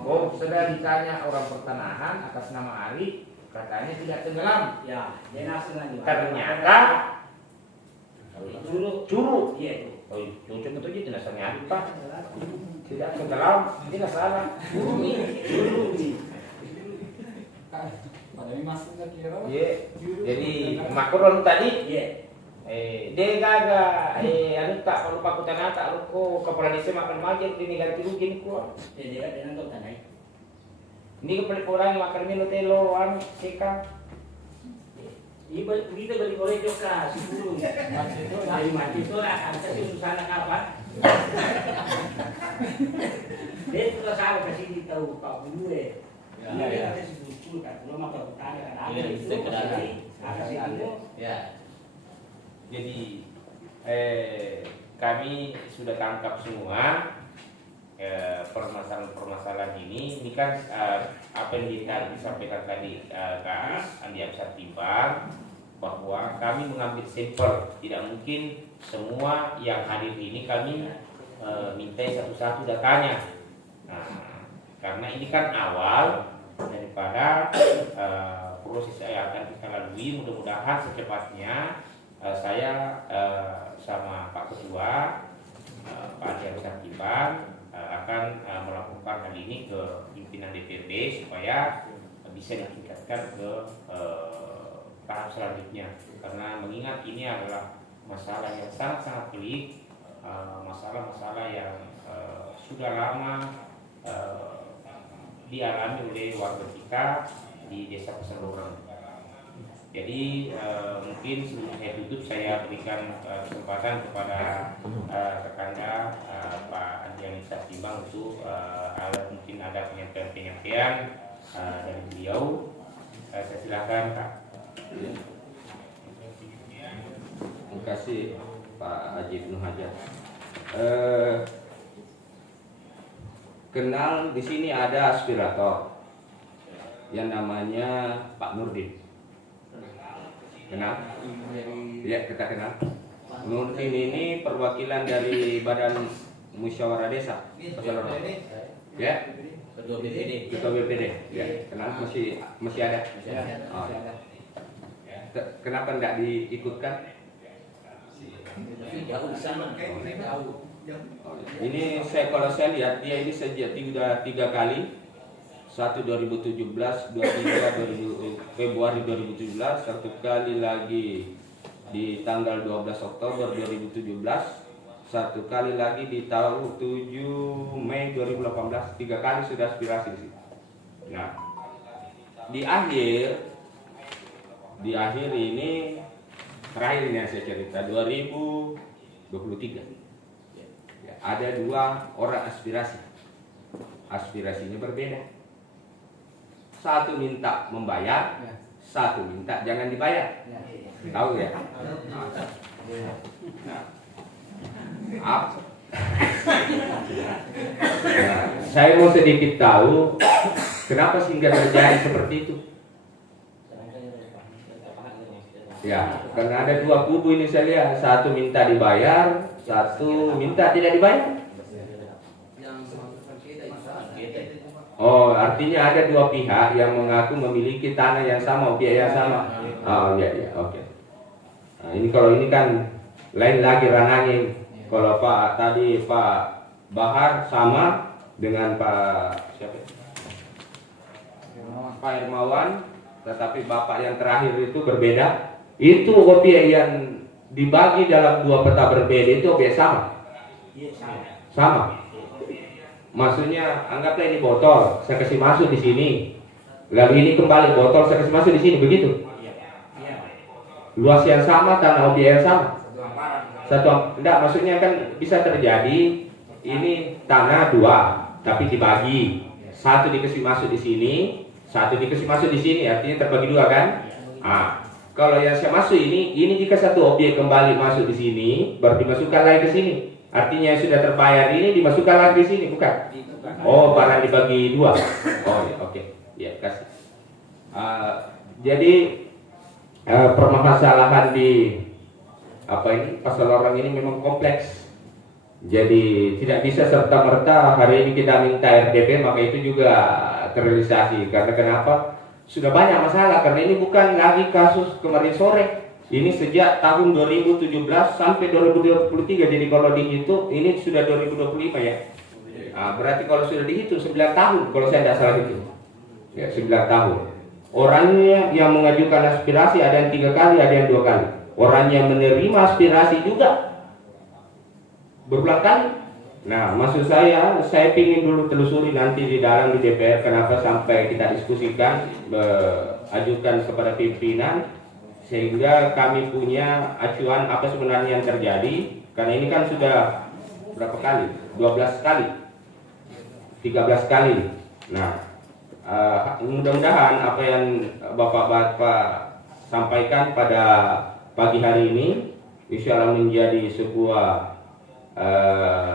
Oh, sudah ditanya orang pertanahan atas nama Ari, katanya tidak tenggelam. ya jenazah lagi Ternyata curu curu. iya Oh, cocok itu aja tidak sangat Pak. Tidak ke dalam, tidak salah. Pada masuk ke kira. Iya. Jadi makron tadi. Iya. Dia gaga. Anu tak kalau paku tanah tak lu kepala desa makan majer ini ganti rugi ku. Dia kan dengan kau tanah. Ini kepala orang makan milo telo anu sekang. Ibu kita beli oleh joka 10. Dari mati itu lah, kita sih sana kapan? Dia sudah salah kasih tahu Pak Bulu ya. Dia kasih 10 kan, belum apa utara kan ada itu. Kasih itu. Ya. Jadi kami sudah tangkap semua permasalahan-permasalahan ini kan apa yang disampaikan tadi Kak Andi Amsar Timbang, bahwa kami mengambil sampel, tidak mungkin semua yang hadir ini kami minta satu-satu datanya. Nah, karena ini kan awal daripada proses yang akan kita lalui, mudah-mudahan secepatnya saya sama Pak Ketua Pak Andi Amsar Timbang akan melakukan hal ini ke pimpinan DPRD supaya bisa ditingkatkan ke tahap selanjutnya, karena mengingat ini adalah masalah yang sangat-sangat pelik, masalah-masalah yang sudah lama dialami oleh warga kita di Desa Pesandoran. Jadi mungkin sebelum saya tutup, saya berikan kesempatan kepada rekannya Pak Andi Amsar Timbang untuk mungkin ada penyampaian dari beliau. Saya silakan Kak. Terima kasih Pak Haji Ibnu Hajar. Kenal di sini ada aspirator yang namanya Pak Nurdin. Kenal? Ya, kita kenal. Nurdin ini perwakilan dari Badan Musyawarah Desa. Ya. Ketua BPD. Ketua BPD. Ya, kenal, masih ada. Oh, ya. Kenapa tidak diikutkan? Jauh di sana. Ini kalau saya lihat dia ini sejak 3 kali. 1 2017, 23 Februari 2017, satu kali lagi di tanggal 12 Oktober 2017, satu kali lagi di tahun 7 Mei 2018, 3 kali sudah aspirasi sih. Nah, di akhir ini terakhir ini yang saya cerita 2023 ya, ada 2 orang aspirasinya berbeda. Satu minta membayar, satu minta jangan dibayar. Tahu ya? Saya mau sedikit tahu kenapa sehingga terjadi seperti itu. Ya, karena ada 2 kubu ini saya lihat, satu minta dibayar, satu minta tidak dibayar. Oh, artinya ada 2 pihak yang mengaku memiliki tanah yang sama, obyek yang sama. Oh, iya, oke. Nah, ini kalau ini kan lain lagi ranahnya. Kalau Pak Bahar sama dengan Pak siapa? Pak Hermawan, tetapi Bapak yang terakhir itu berbeda. Itu obyek yang dibagi dalam 2 peta berbeda itu obyek sama. Sama. Maksudnya anggaplah ini botol, saya kasih masuk di sini. Lalu ini kembali botol, saya kasih masuk di sini, begitu. Luas yang sama, tanah obyek yang sama. Enggak, maksudnya kan bisa terjadi ini tanah 2, tapi dibagi. Satu dikasih masuk di sini, satu dikasih masuk di sini, artinya terbagi 2 kan? Kalau yang saya masuk ini jika satu obyek kembali masuk di sini, baru dimasukkan lagi ke sini. Artinya yang sudah terbayar ini dimasukkan lagi di sini, bukan? Oh, barang dibagi 2. Oh, ya, oke. Ya, kasih. Jadi permasalahan di pasal orang ini memang kompleks. Jadi tidak bisa serta-merta hari ini kita minta RDP maka itu juga terrealisasi. Karena kenapa? Sudah banyak masalah. Karena ini bukan lagi kasus kemarin sore. ini sejak tahun 2017 sampai 2023. Jadi kalau dihitung ini sudah 2025 ya. Nah, berarti kalau sudah dihitung 9 tahun kalau saya tidak salah itu. Ya, 9 tahun. Orangnya yang mengajukan aspirasi ada yang 3 kali, ada yang 2 kali. Orang yang menerima aspirasi juga berulang kali. Nah, maksud saya ingin dulu telusuri nanti di dalam di DPR kenapa sampai kita diskusikan, ajukan kepada pimpinan sehingga kami punya acuan apa sebenarnya yang terjadi. Karena ini kan sudah berapa kali? 12 kali, 13 kali. Nah, mudah-mudahan apa yang Bapak-Bapak sampaikan pada pagi hari ini insya Allah menjadi sebuah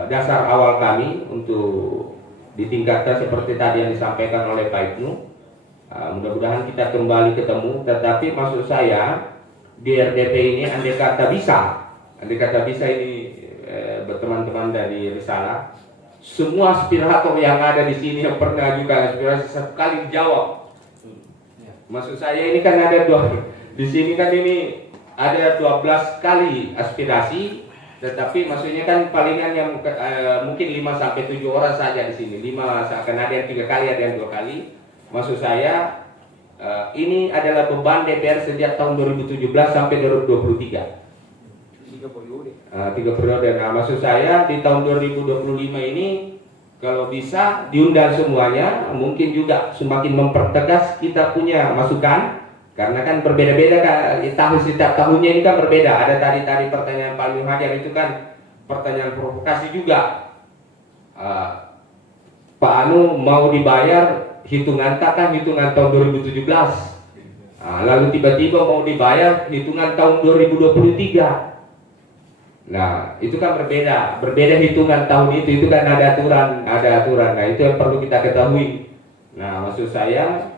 dasar awal kami untuk ditingkatkan seperti tadi yang disampaikan oleh Pak Ibnu. Mudah-mudahan kita kembali ketemu. Tetapi maksud saya di RDP ini andai kata bisa ini teman-teman dari Risalah, semua aspirator yang ada di sini yang pernah juga aspirasi satu kali dijawab. Maksud saya ini kan ada di sini kan ini ada 12 kali aspirasi. Tetapi maksudnya kan palingan yang mungkin 5 sampai 7 orang saja di sini. 5 akan ada yang 3 kali, ada yang 2 kali. Maksud saya ini adalah beban DPR sejak tahun 2017 sampai 2023. 3 periode. Nah, maksud saya di tahun 2025 ini kalau bisa diundang semuanya, mungkin juga semakin mempertegas kita punya masukan. Karena kan berbeda-beda kan, setiap tahunnya ini kan berbeda. Ada tadi pertanyaan Pak Hajar itu kan pertanyaan provokasi juga. Pak Anu mau dibayar hitungan tahun 2017. Lalu tiba-tiba mau dibayar hitungan tahun 2023. Nah, itu kan berbeda hitungan tahun itu kan ada aturan. Nah, itu yang perlu kita ketahui. Nah, maksud saya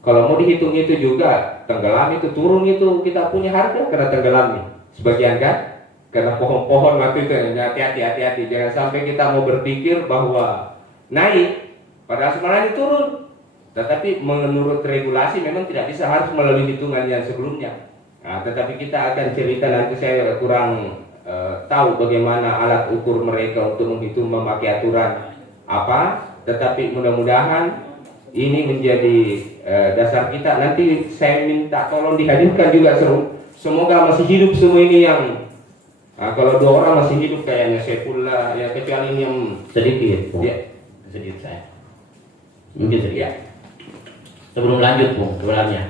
kalau mau dihitung itu juga tenggelam itu turun itu kita punya harga karena tenggelam nih sebagian kan karena pohon-pohon waktu itu. Hati-hati jangan sampai kita mau berpikir bahwa naik padahal sebenarnya turun. Tetapi menurut regulasi memang tidak bisa, harus melalui hitungan yang sebelumnya. Nah, tetapi kita akan cerita nanti, saya kurang tahu bagaimana alat ukur mereka untuk menghitung memakai aturan apa. Tetapi mudah-mudahan ini menjadi dasar kita. Nanti saya minta tolong dihadirkan juga semoga masih hidup semua ini yang kalau 2 orang masih hidup kayaknya Saifullah ya, kecuali ini yang sedikit ya. Sedikit saya mungkin sedikit ya. Sebelum lanjut Bung, sebenarnya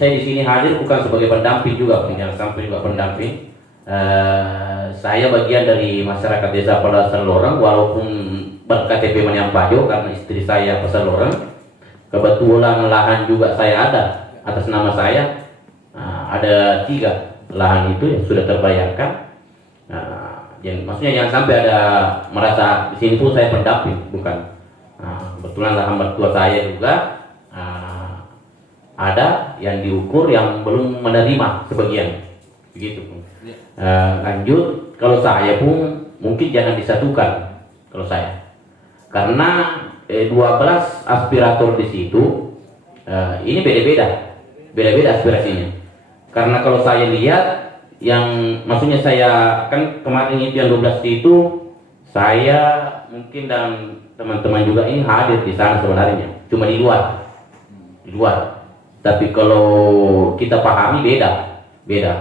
saya di sini hadir bukan sebagai pendamping juga, jangan sampai juga pendamping. Saya bagian dari masyarakat desa Pasar Loreng, walaupun berKTP Manyampajo karena istri saya Pasar Loreng. Kebetulan lahan juga saya ada atas nama saya. Ada 3 lahan itu yang sudah terbayarkan. Maksudnya jangan sampai ada merasa di sini pun saya pendamping, bukan. Kebetulan lahan mertua saya juga ada yang diukur yang belum menerima sebagian, begitu. Lanjut, kalau saya pun mungkin jangan disatukan kalau saya. Karena 12 aspirator di situ ini beda-beda aspirasinya. Karena kalau saya lihat yang maksudnya saya kan kemarin itu yang 12 itu saya mungkin dan teman-teman juga ini hadir di sana sebenarnya, cuma di luar. Tapi kalau kita pahami beda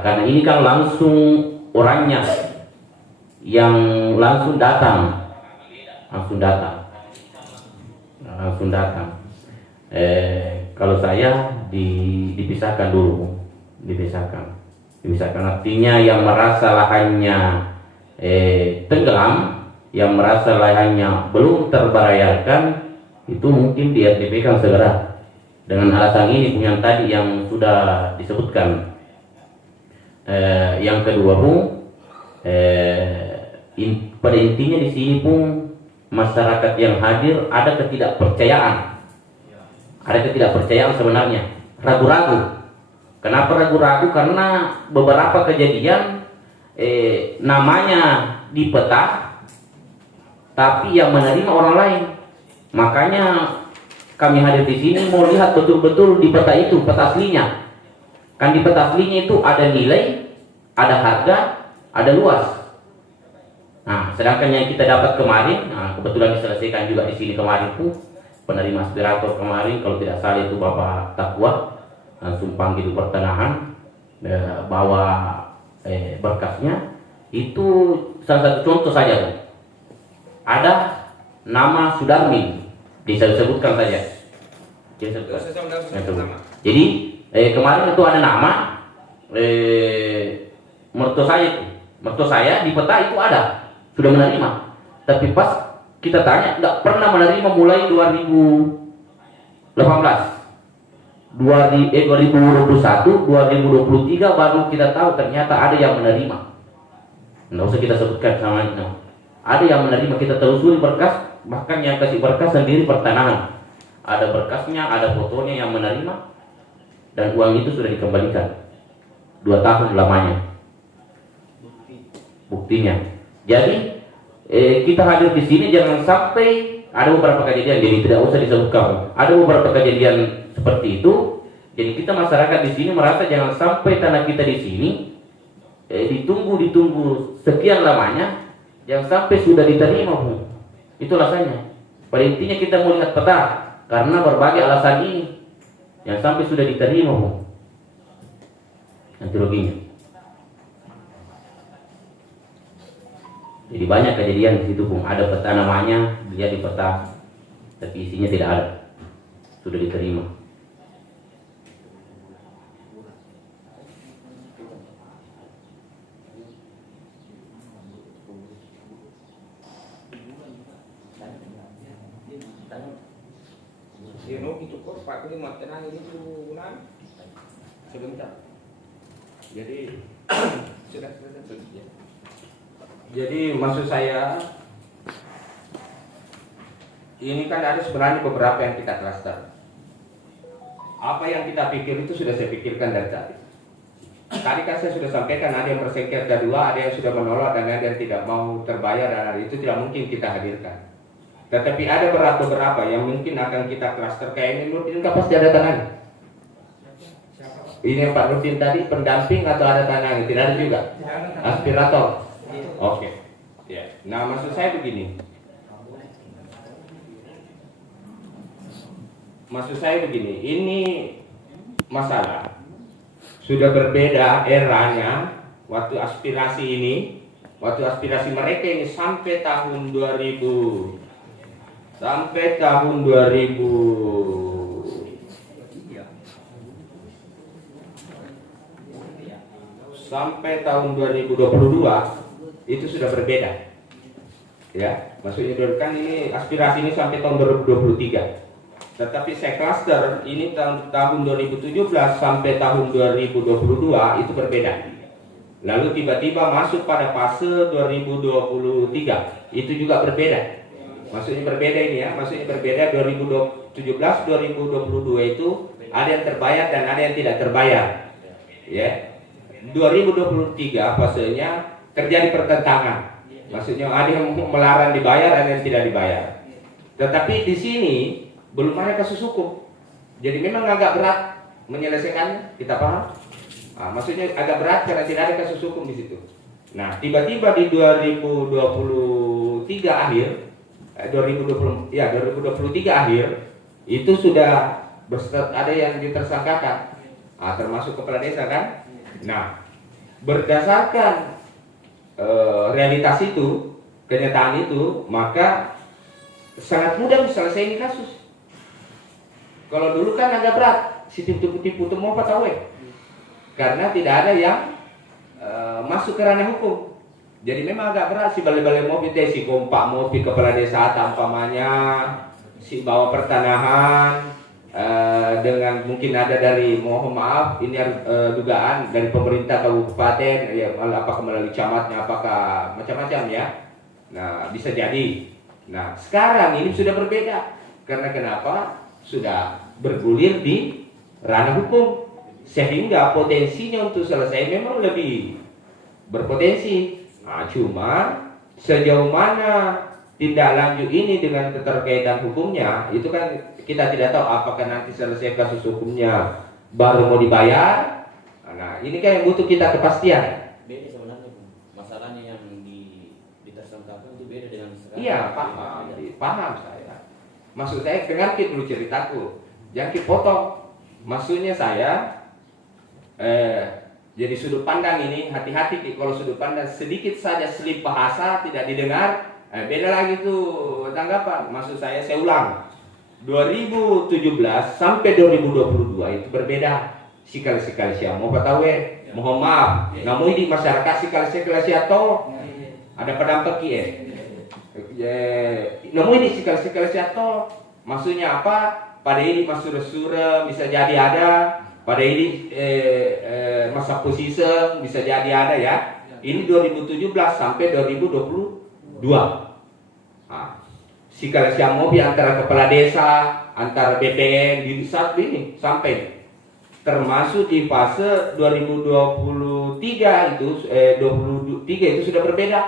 karena ini kan langsung orangnya yang langsung datang. Kalau saya dipisahkan dulu, dipisahkan artinya yang merasa lahannya tenggelam, yang merasa lahannya belum terbayarkan itu mungkin di RDP kan segera dengan alasan ini yang tadi yang sudah disebutkan. Yang kedua Bung, pada intinya di sini pun masyarakat yang hadir ada ketidakpercayaan sebenarnya, ragu-ragu. Kenapa ragu-ragu? Karena beberapa kejadian namanya di peta tapi yang menerima orang lain. Makanya kami hadir di sini mau lihat betul-betul di peta itu, peta aslinya. Kan di peta aslinya itu ada nilai, ada harga, ada luas. Nah, sedangkan yang kita dapat kemarin, nah, kebetulan diselesaikan juga di sini kemarin tuh penerima aspirator kemarin, kalau tidak salah itu Bapak Takwa, langsung panggil pertanahan, bawa berkasnya. Itu salah satu contoh saja tuh. Ada nama Sudarmin, disebutkan saja. Jadi kemarin itu ada nama mertua saya di peta itu ada, sudah menerima. Tapi pas kita tanya nggak pernah menerima mulai 2018, 2021, 2023 baru kita tahu ternyata ada yang menerima. Nggak usah kita sebutkan sama itu. Ada yang menerima, kita telusuri berkas, bahkan yang kasih berkas sendiri pertanahan. Ada berkasnya, ada fotonya yang menerima, dan uang itu sudah dikembalikan 2 tahun lamanya buktinya. Jadi kita hadir di sini jangan sampai ada beberapa kejadian, jadi tidak usah disebutkan. Ada beberapa kejadian seperti itu. Jadi kita masyarakat di sini merasa jangan sampai tanah kita di sini ditunggu sekian lamanya, jangan sampai sudah diterima, Bu. Itu alasannya. Pada intinya kita mau lihat peta karena berbagai alasan ini, yang sampai sudah diterima, Bu. Nanti ruginya. Jadi banyak kejadian di situ, Bung. Ada peta namanya, dia di peta, tapi isinya tidak ada, sudah diterima. Itu kok Pak ini tenang ini turunan sebentar. Jadi sudah. Jadi maksud saya ini kan ada sebenarnya beberapa yang kita cluster. Apa yang kita pikir itu sudah saya pikirkan dari tadi. Tadi kan saya sudah sampaikan ada yang bersengketa 2, ada yang sudah menolak dan ada yang tidak mau terbayar, dan itu tidak mungkin kita hadirkan. Tetapi ada beberapa yang mungkin akan kita cluster. Kayak ini Nurdin kan pasti ada tangan. Ini Pak Nurdin tadi pendamping atau ada tangan? Tidak ada juga. Aspirator. Oke. Ya. Nah, maksud saya begini. Ini masalah sudah berbeda eranya waktu aspirasi mereka ini sampai tahun 2000. Sampai tahun 2022 itu sudah berbeda. Ya, maksudnya kan ini aspirasi ini sampai tahun 2023. Tetapi saya cluster ini tahun 2017 sampai tahun 2022 itu berbeda. Lalu tiba-tiba masuk pada fase 2023 itu juga berbeda. Maksudnya berbeda ini ya, maksudnya berbeda 2017, 2022 itu ada yang terbayar dan ada yang tidak terbayar. Ya. 2023 fasenya terjadi pertentangan. Maksudnya ada yang melarang dibayar, ada yang tidak dibayar. Tetapi di sini belum ada kasus hukum. Jadi memang agak berat menyelesaikannya, kita paham? Nah, maksudnya agak berat karena tidak ada kasus hukum di situ. Nah, tiba-tiba di 2023 akhir 2023 akhir itu sudah ada yang ditersangkakan, termasuk kepala desa kan. Nah, berdasarkan realitas itu, kenyataan itu, maka sangat mudah selesai ini kasus. Kalau dulu kan agak berat, si tipu-tipu itu mau tahu karena tidak ada yang masuk ke ranah hukum. Jadi memang agak berat si balai-balai mobil si kompak mobil kepala desa tampamanya, si bawa pertanahan dengan mungkin ada dari, mohon maaf ini dugaan dari pemerintah kabupaten ya, apakah melalui camatnya, apakah macam-macam ya. Nah, bisa jadi. Nah, sekarang ini sudah berbeda. Karena kenapa? Sudah bergulir di ranah hukum, sehingga potensinya untuk selesai memang lebih berpotensi. Nah, cuma sejauh mana tindak lanjut ini dengan keterkaitan hukumnya, itu kan kita tidak tahu apakah nanti selesai kasus hukumnya baru mau dibayar. Nah, ini kan yang butuh kita kepastian. Beda sebenarnya, masalahnya yang ditersangkakan itu beda dengan sekarang. Iya, paham saya. Maksud saya, dengarkan dulu ceritaku, jangan dipotong. Maksudnya saya, jadi sudut pandang ini hati-hati kalau sudut pandang sedikit saja selip bahasa tidak didengar, beda lagi tuh tanggapan. Maksud saya ulang, 2017 sampai 2022 itu berbeda. Sikal-sikal siapa mau tahu mohon maaf, namun di masyarakat sikal-sikal siapa ada pendamping namun ini sikal-sikal siapa maksudnya apa? Pada ini mas sura-sura bisa jadi ada, pada ini masa posisi bisa jadi ada ya. Ini 2017 sampai 2022. Nah, sikal siapa antara kepala desa, antara BPN di saat ini sampai termasuk di fase 2023 itu 23 itu sudah berbeda.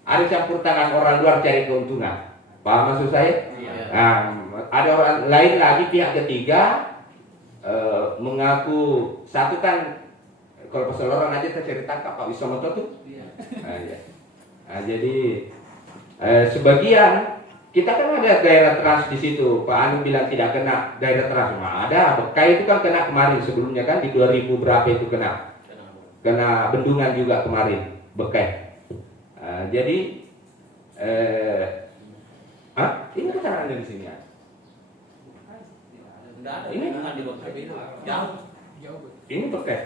Ada campur tangan orang luar cari keuntungan. Paham maksud saya? Nah, ada orang lain lagi pihak ketiga mengaku satu kan kalau perseloran aja tercari tangkap Pak Wisomoto tuh. Nah, ya. Nah, jadi sebagian kita kan ada daerah trans di situ. Pak Anu bilang tidak kena daerah trans. Nah, ada. Bekai itu kan kena kemarin sebelumnya kan di 2000 berapa itu kena. Kena bendungan juga kemarin Bekai. Jadi ini bukan ada di sini ya. Ini bukan di Bekai. Jauh. Ini Bekai.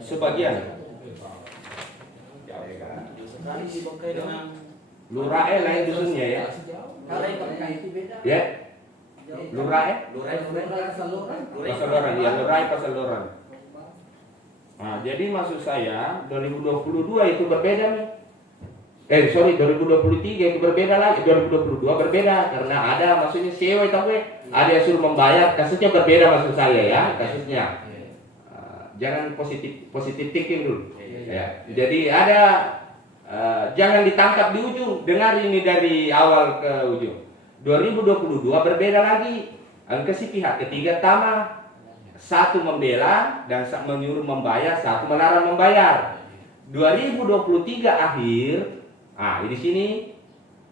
Sebagian. Sekali sih Bekai dengan Lurah lain dusunnya ya. Kalau yang Bekai itu beda. Ya. Lurah Pasaloran, ya Lurah Pasaloran. Nah, jadi maksud saya 2022 itu berbeda nih. 2023 itu berbeda lagi, 2022 berbeda karena ada maksudnya sewa itu ada yang suruh membayar, kasusnya berbeda maksud saya ya, kasusnya. Jangan positif thinking dulu. Ya. Jadi ada jangan ditangkap di ujung, dengar ini dari awal ke ujung. 2022 berbeda lagi. Angkasi pihak ketiga tamah. Satu membela dan menyuruh membayar, satu melarang membayar. 2023 akhir, di sini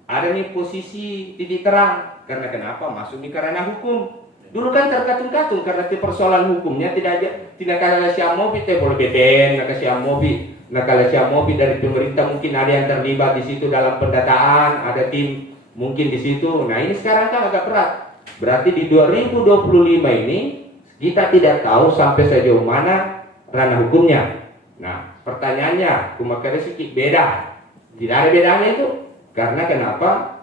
ada nih posisi titik terang. Karena kenapa? Masuk nih karena hukum. Dulu kan terkatung-katung karena persoalan hukumnya tidak kalau siapa mau boleh BPN, nak siapa mau dari pemerintah mungkin ada yang terlibat di situ dalam pendataan, ada tim mungkin di situ. Nah ini sekarang kan agak berat. Berarti di 2025 ini kita tidak tahu sampai sejauh mana ranah hukumnya. Nah, pertanyaannya, kumakanya sedikit beda. Tidak ada bedanya itu. Karena kenapa?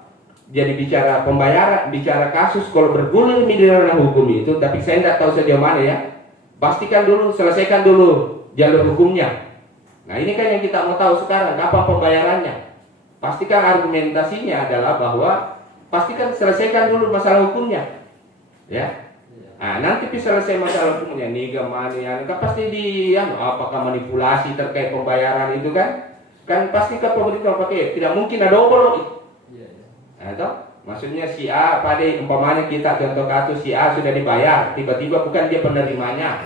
Jadi bicara pembayaran, bicara kasus kalau bergulir di ranah hukum itu, tapi saya tidak tahu sejauh mana ya. Pastikan dulu, selesaikan dulu jalur hukumnya. Nah, ini kan yang kita mau tahu sekarang, kapan pembayarannya. Pastikan argumentasinya adalah bahwa pastikan selesaikan dulu masalah hukumnya. Ya. Nah, nanti bisa selesai masalah hukumnya niga mania, kan pasti apakah manipulasi terkait pembayaran itu kan pasti kan pemerintah pakai tidak mungkin ada obol. Nah, maksudnya si A pada umpamanya kita contoh kasus si A sudah dibayar, tiba-tiba bukan dia penerimanya.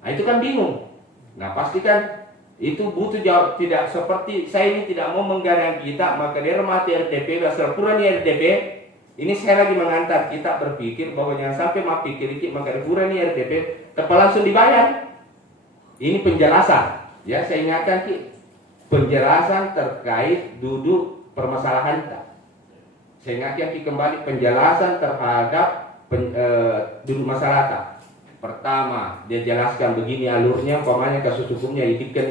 Nah, itu kan bingung. Nah, pastikan itu butuh jawab, tidak seperti saya ini tidak mau menggadang kita maka dia mati RTP asal pura nih RTP. Ini saya lagi mengantar kita berpikir bahwa jangan sampai pikir maka kurang nih RTP tepat langsung dibayar. Ini penjelasan. Ya saya ingatkan penjelasan terkait duduk permasalahan kita. Saya ingatkan kembali penjelasan terhadap duduk masyarakat. Pertama dia jelaskan begini alurnya, umpamanya kasus hukumnya itikan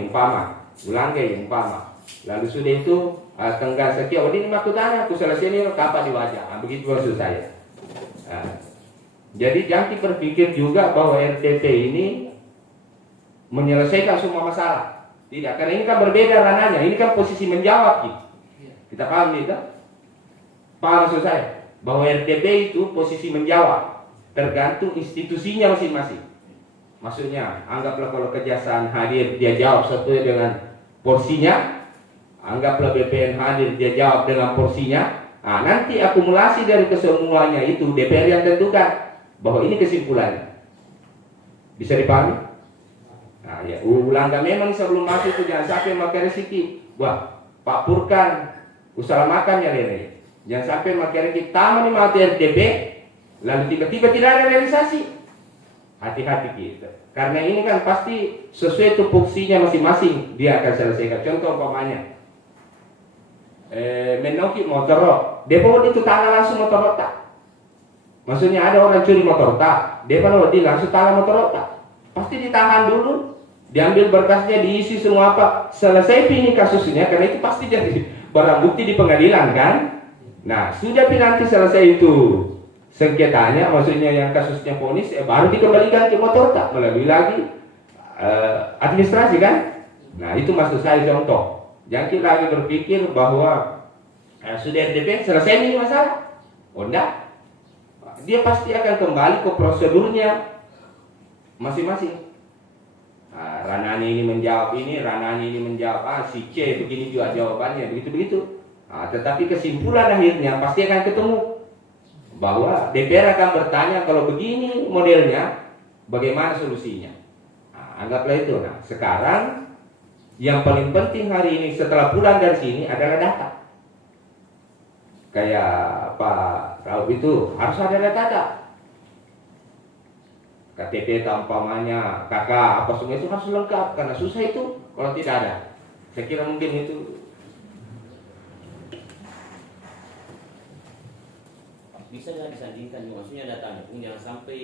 umpama lalu sudah itu tenggang sekian, ini makutanya aku selesai ini kapan di wajah, begitu maksud saya. Jadi jangan berpikir juga bahwa RTP ini menyelesaikan semua masalah. Tidak, karena ini kan berbeda ranahnya. Ini kan posisi menjawab gitu. Kita paham gitu? Paham maksud saya? Bahwa RTP itu posisi menjawab, tergantung institusinya masing-masing. Maksudnya, anggaplah kalau kejaksaan hadir, dia jawab sesuai dengan porsinya. Anggaplah BPN hadir, dia jawab dengan porsinya. Nah, nanti akumulasi dari kesemuanya itu DPR yang tentukan bahwa ini kesimpulannya. Bisa dipahami? Nah, ya, ulangga memang sebelum masuk itu jangan sampai makan resiki. Wah, Pak Purkan, usaha makannya Lene. Jangan sampai makan resiki taman mati RTP, lalu tiba-tiba tidak ada realisasi. Hati-hati kita. Karena ini kan pasti sesuai tupoksinya masing-masing dia akan selesaikan. Contoh umpamanya, menoki motor, dia bawa itu tanah langsung motor tak. Maksudnya ada orang curi motor tak, dia bawa di langsung tanah motor tak. Pasti ditahan dulu, diambil berkasnya, diisi semua apa, selesai ini kasusnya, karena itu pasti jadi barang bukti di pengadilan kan. Nah, sudah nanti selesai itu sengketanya, maksudnya yang kasusnya vonis, baru dikembalikan ke motor tak melalui lagi administrasi kan. Nah, itu maksud saya contoh. Jangan kita lagi berpikir bahwa sudah RDP selesai ini masalah. Oh enggak, dia pasti akan kembali ke prosedurnya masing-masing. Rananya ini menjawab ini, rananya ini menjawab si C begini juga jawabannya, begitu-begitu. Tetapi kesimpulan akhirnya pasti akan ketemu bahwa DPR akan bertanya kalau begini modelnya, bagaimana solusinya. Anggaplah itu. Nah, sekarang yang paling penting hari ini setelah pulang dari sini adalah data. Kayak Pak Rauf itu harus ada data. KTP tampamanya, KK, apa semua itu harus lengkap. Karena susah itu kalau tidak ada. Saya kira mungkin itu. Bisa nggak disandingkan, maksudnya datanya pun jangan sampai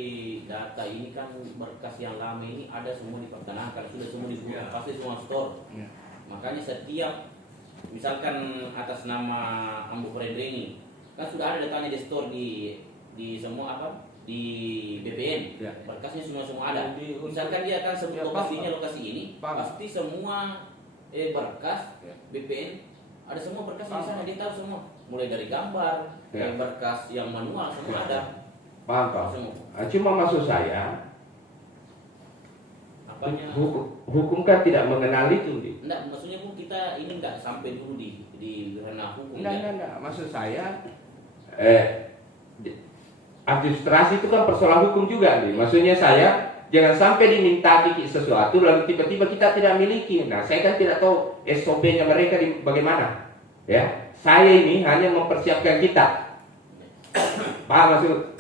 data ini kan berkas yang lama ini ada semua dipertahankan, sudah semua dibuka, pasti semua store. Makanya setiap misalkan atas nama Ambu Frederik ini kan sudah ada datanya di store di semua apa di BPN, berkasnya semua ada. Misalkan dia akan sebut lokasinya lokasi ini, pasti semua berkas BPN ada semua berkas di sana, dia tahu semua, mulai dari gambar, yang berkas yang manual semua ada. Paham. Cuma maksud saya, apanya? Hukum kan tidak mengenal itu. Enggak, maksudnya pun kita ini enggak sampai dulu di ranah hukum. Enggak. Maksud saya, administrasi itu kan persoalan hukum juga nih. Maksudnya saya jangan sampai diminta sesuatu lalu tiba-tiba kita tidak miliki. Nah, saya kan tidak tahu SOP-nya mereka bagaimana. Ya, saya ini hanya mempersiapkan kita. Paham maksud?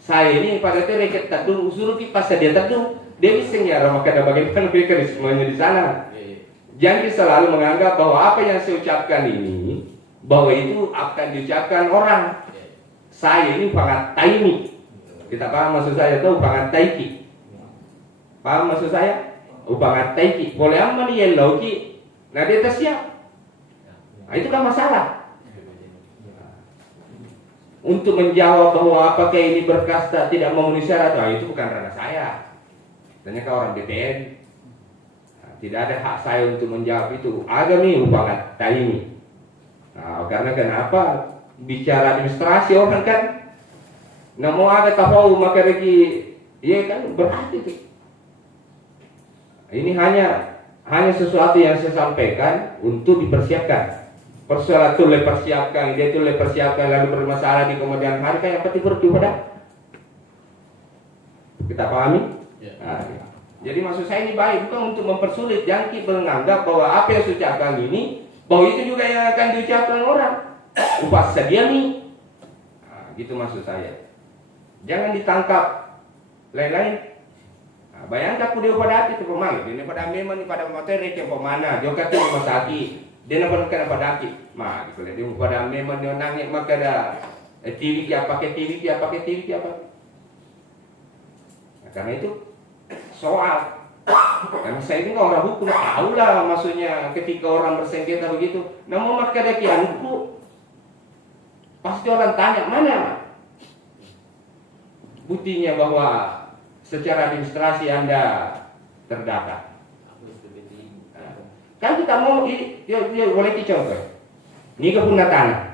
Saya ini pada reket tadung suruh kipas dia tadung. Dia bisa ya maka bagaimana mereka semuanya di sana. Jangan selalu menganggap bahwa apa yang saya ucapkan ini bahwa itu akan diucapkan orang. Saya ini pangat taimi. Kita paham maksud saya itu pangat taiki. Paham maksud saya? Upangat taiki. Boleh aman yang lauki. Nah dia tersiap. Nah, itu kan masalah. Untuk menjawab bahwa apakah ini berkas tidak memenuhi syarat, itu bukan ranah saya. Tanya ke orang BPN. Nah, tidak ada hak saya untuk menjawab itu. Ada nih upangat taimi. Nah, karena kenapa? Bicara administrasi orang kan, nah mau ada tahu maka lagi, iya kan berarti itu. Ini hanya sesuatu yang saya sampaikan untuk dipersiapkan. Persoalan itu dipersiapkan, dia itu dipersiapkan lalu bermasalah di kemudian hari kan yang penting berdoa. Kita pahami? Nah, jadi maksud saya ini baik bukan untuk mempersulit, jangan kita menganggap bahwa apa yang saya ucapkan ini bahwa itu juga yang akan diucapkan orang. Upah sedia nih. Nah, gitu maksud saya. Jangan ditangkap lain-lain. Nah, bayangkan aku dia pada hati itu pemain. Dia pada memang pada materi ke pemana. Dia kata rumah sakit. Dia nak pada hati. Mak, kalau dia pada memang dia nangis maka ada TV dia pakai TV dia pakai TV dia pakai. Nah, karena itu soal. Karena saya ini orang hukum tahu lah maksudnya ketika orang bersengketa begitu. Namun maka ada kianku. Pasti orang tanya mana buktinya bahwa secara administrasi Anda terdata. Kan kita mau dia boleh dicontoh. Ini kepunah tanah,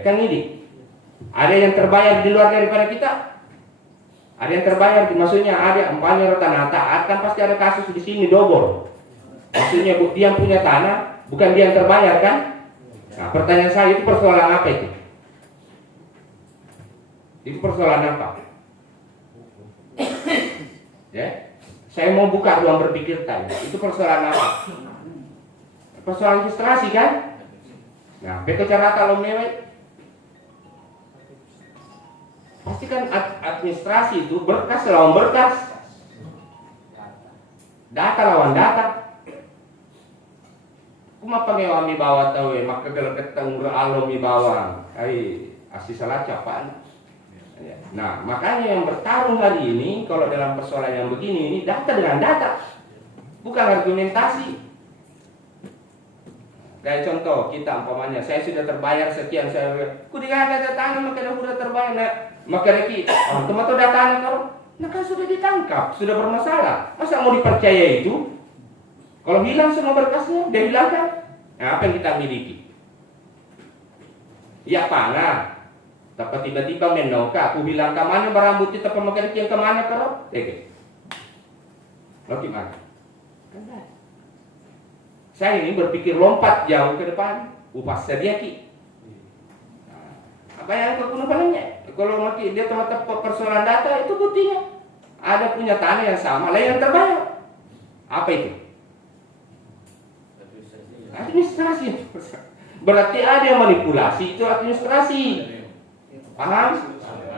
kan ini. Ada yang terbayar di luar daripada kita. Ada yang terbayar, maksudnya ada umpamanya tanah taat kan pasti ada kasus di sini double. Maksudnya dia yang punya tanah, bukan dia yang terbayar kan? Nah, pertanyaan saya itu persoalan apa itu? Itu persoalan apa? Ya, saya mau buka ruang berpikir tadi. Itu persoalan apa? Persoalan administrasi kan? Nah, beta cara kalau mewah pasti kan administrasi itu berkas lawan berkas, data lawan data. Kuma pengewa mi bawa tahu maka kalau ketemu alo mi bawa, asih salah capaan. Nah, makanya yang bertarung hari ini kalau dalam persoalan yang begini ini data dengan data, bukan argumentasi. Kayak contoh kita umpamanya saya sudah terbayar sekian, saya kudikan data tanah maka sudah terbayar, nah, maka reki teman tuh data kalau nah kan sudah ditangkap, sudah bermasalah, masa mau dipercaya itu? Kalau hilang semua berkasnya, dia hilangkan. Nah, apa yang kita miliki? Ya panah, tapi tiba-tiba menoka, aku bilang kemana barang bukti tapi maka reki yang kemana kalau? Lo gimana? Saya ini berpikir lompat jauh ke depan, upah sediaki. Nah, apa yang aku palingnya? Kalau maki dia teman persoalan data itu buktinya ada punya tanah yang sama, lain yang terbayar. Apa itu? Administrasi. Berarti ada yang manipulasi, itu administrasi. Paham?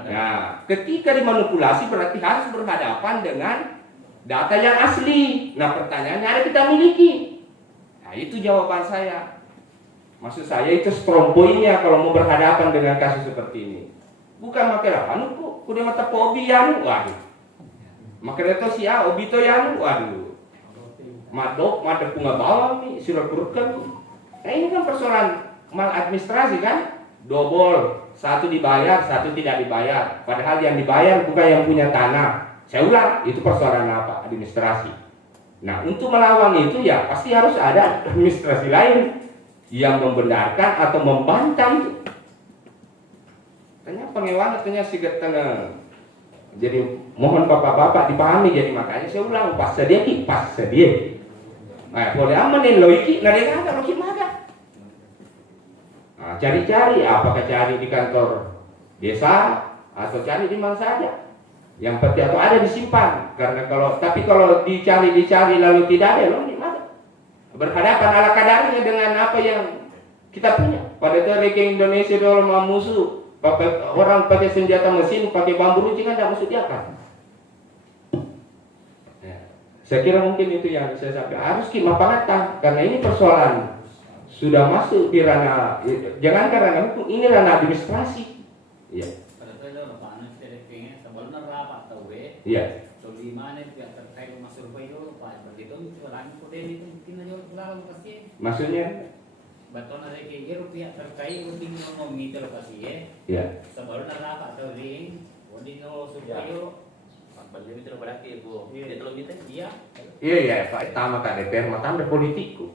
Nah, ketika dimanipulasi berarti harus berhadapan dengan data yang asli. Nah, pertanyaannya ada kita miliki. Nah, itu jawaban saya. Maksud saya itu strong point-nya kalau mau berhadapan dengan kasus seperti ini. Bukan masalah anu ku dia mata po obi anu, waduh. Maka itu si A obi to anu, waduh. Madok bunga bawang nih surat kurkan. Nah, ini kan persoalan maladministrasi kan? Double, satu dibayar, satu tidak dibayar. Padahal yang dibayar bukan yang punya tanah. Saya ulang, itu persoalan apa? Administrasi. Nah, untuk melawan itu ya pasti harus ada administrasi lain yang membenarkan atau membantah itu. Tanya pengewan tanya sigat tengah. Jadi mohon bapak-bapak dipahami, jadi makanya saya ulang pas sedia. Nah, boleh amanin loiki, nade kagak loiki maga. Nah, cari-cari apakah cari di kantor desa atau cari di mana saja. Yang penting atau ada disimpan, karena kalau dicari lalu tidak ada, lo gimana? Berhadapan ala kadarnya dengan apa yang kita punya. Pada reke Indonesia dulu mau musuh, orang pakai senjata mesin, pakai bambu runcing kan tidak musuh dia kan? Ya. Saya kira mungkin itu yang saya sampaikan. Harus kita pangatan, karena ini persoalan sudah masuk di ranah, jangan karena hukum, ini ranah administrasi. Iya. Iya. So di mana yang terkait rumah survei itu Pak begitu orang kode itu mungkin aja lalu pasti. Maksudnya? Betul ada kayak rupiah terkait untuk ngomong itu lokasi ya. Iya. Sebelum ada Pak Tauling, kode nol survei itu. Pak Beli itu berarti Bu. Dia terlalu gitu. Iya. Iya Pak Tama Kak DPR mata ada politikku.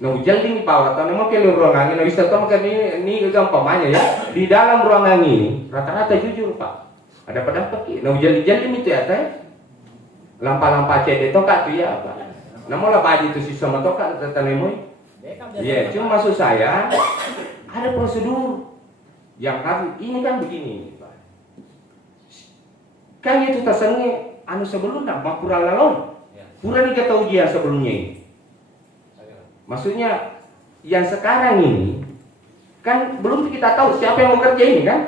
No jalding bawah tanah mau ke ruangan ini bisa tahu kan ini gampangnya ya. Di dalam ruangan ini rata-rata jujur Pak. Ada pendapat ki, nah jali-jali itu ya teh, lampa-lampa CD tokat tu ya apa? Namun lah baju itu sisa tokat tetanemui. Iya, cuma maksud saya ada prosedur yang harus ini kan begini, Pak. Kan itu tasangnya anu sebelumnya makura lalon, pura nih kata ujian sebelumnya ini. Maksudnya yang sekarang ini kan belum kita tahu siapa yang bekerja ini kan?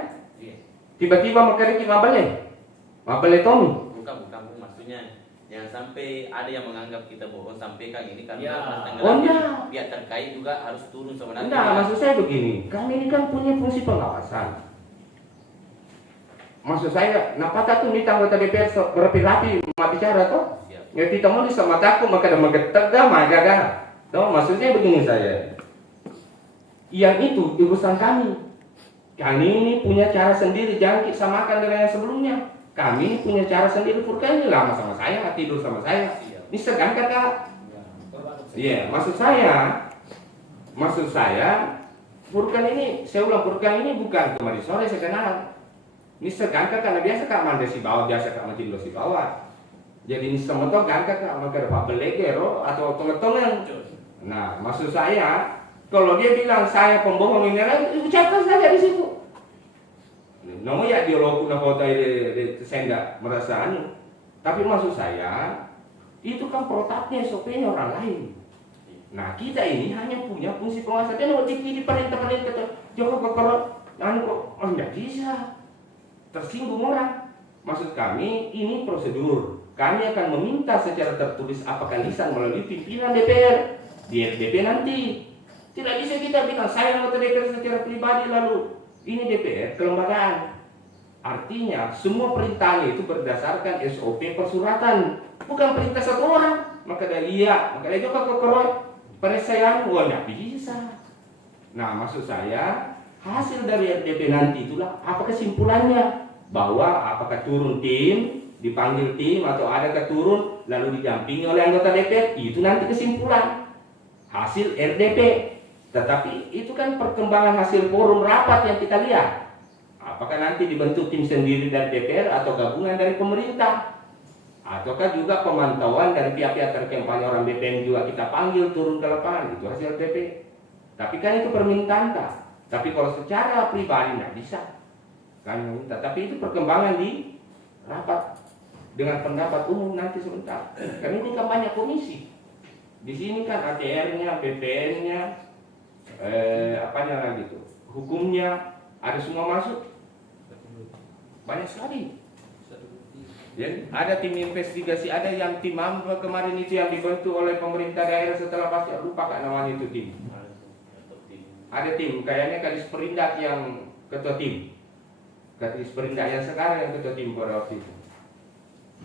Tiba-tiba makariki mabale Tommy. Bukan maksudnya jangan sampai ada yang menganggap kita bohong sampaikan ini karena pihak terkait juga harus turun sebenarnya. Enggak, maksud saya begini, kami ini kan punya fungsi pengawasan. Maksud saya, napata tuh minta anggota DPR berapi-rapi mau bicara toh? Ya tidak mau sama takut maka ada magetegah magaga. Toh maksudnya begini saya. Yang itu urusan kami. Kami ini punya cara sendiri, jangan kita samakan dengan yang sebelumnya. Kami ini punya cara sendiri, Furkan ini lama sama saya, tidur sama saya. Ini sedang kakak. Iya, maksud saya, Furkan ini, saya ulang Furkan ini bukan kemarin sore saya kenal. Ini segangka karena biasa kak manda si bawah, biasa kak mati si bawah. Jadi ini semua tuh gangka kak makan apa belegero atau tong-tongan. Nah, maksud saya kalau dia bilang saya pembohong ini, ucapkan saja di situ. Nomor ya dialog na kota saya nggak merasa anu. Tapi maksud saya itu kan protapnya SOP-nya orang lain. Nah kita ini hanya punya fungsi pengawasan. Dan di perintah Joko Kokoro, anu kok nggak bisa. Tersinggung orang. Maksud kami ini prosedur. Kami akan meminta secara tertulis apakah lisan melalui pimpinan DPR di RDP nanti. Tidak bisa kita bilang saya anggota DPR secara pribadi lalu ini DPR kelembagaan. Artinya semua perintahnya itu berdasarkan SOP persuratan, bukan perintah satu orang. Maka dari juga kekeroi pada saya nggak bisa. Nah maksud saya hasil dari RDP nanti itulah apa kesimpulannya, bahwa apakah turun tim, dipanggil tim atau ada keturun lalu didampingi oleh anggota DPR, itu nanti kesimpulan hasil RDP. Tetapi itu kan perkembangan hasil forum rapat yang kita lihat. Apakah nanti dibentuk tim sendiri dari DPR atau gabungan dari pemerintah, ataukah juga pemantauan dari pihak-pihak terkampanye orang BPN juga kita panggil turun ke lapangan, itu hasil RDP. Tapi kan itu permintaan kak. Tapi kalau secara pribadi nggak bisa kami meminta. Tapi itu perkembangan di rapat dengan pendapat umum nanti sebentar. Kami ini kampanye komisi. Di sini kan ATR-nya, BPN-nya, apanya lagi tuh, hukumnya ada semua masuk. Banyak sekali. Ya, ada tim investigasi, ada yang tim AMPA kemarin itu yang dibentuk oleh pemerintah daerah setelah pasti lupa kak namanya itu tim. Ada tim, kayaknya Kadis Perindak yang ketua tim. Kadis Perindak yang sekarang yang ketua tim pada waktu itu.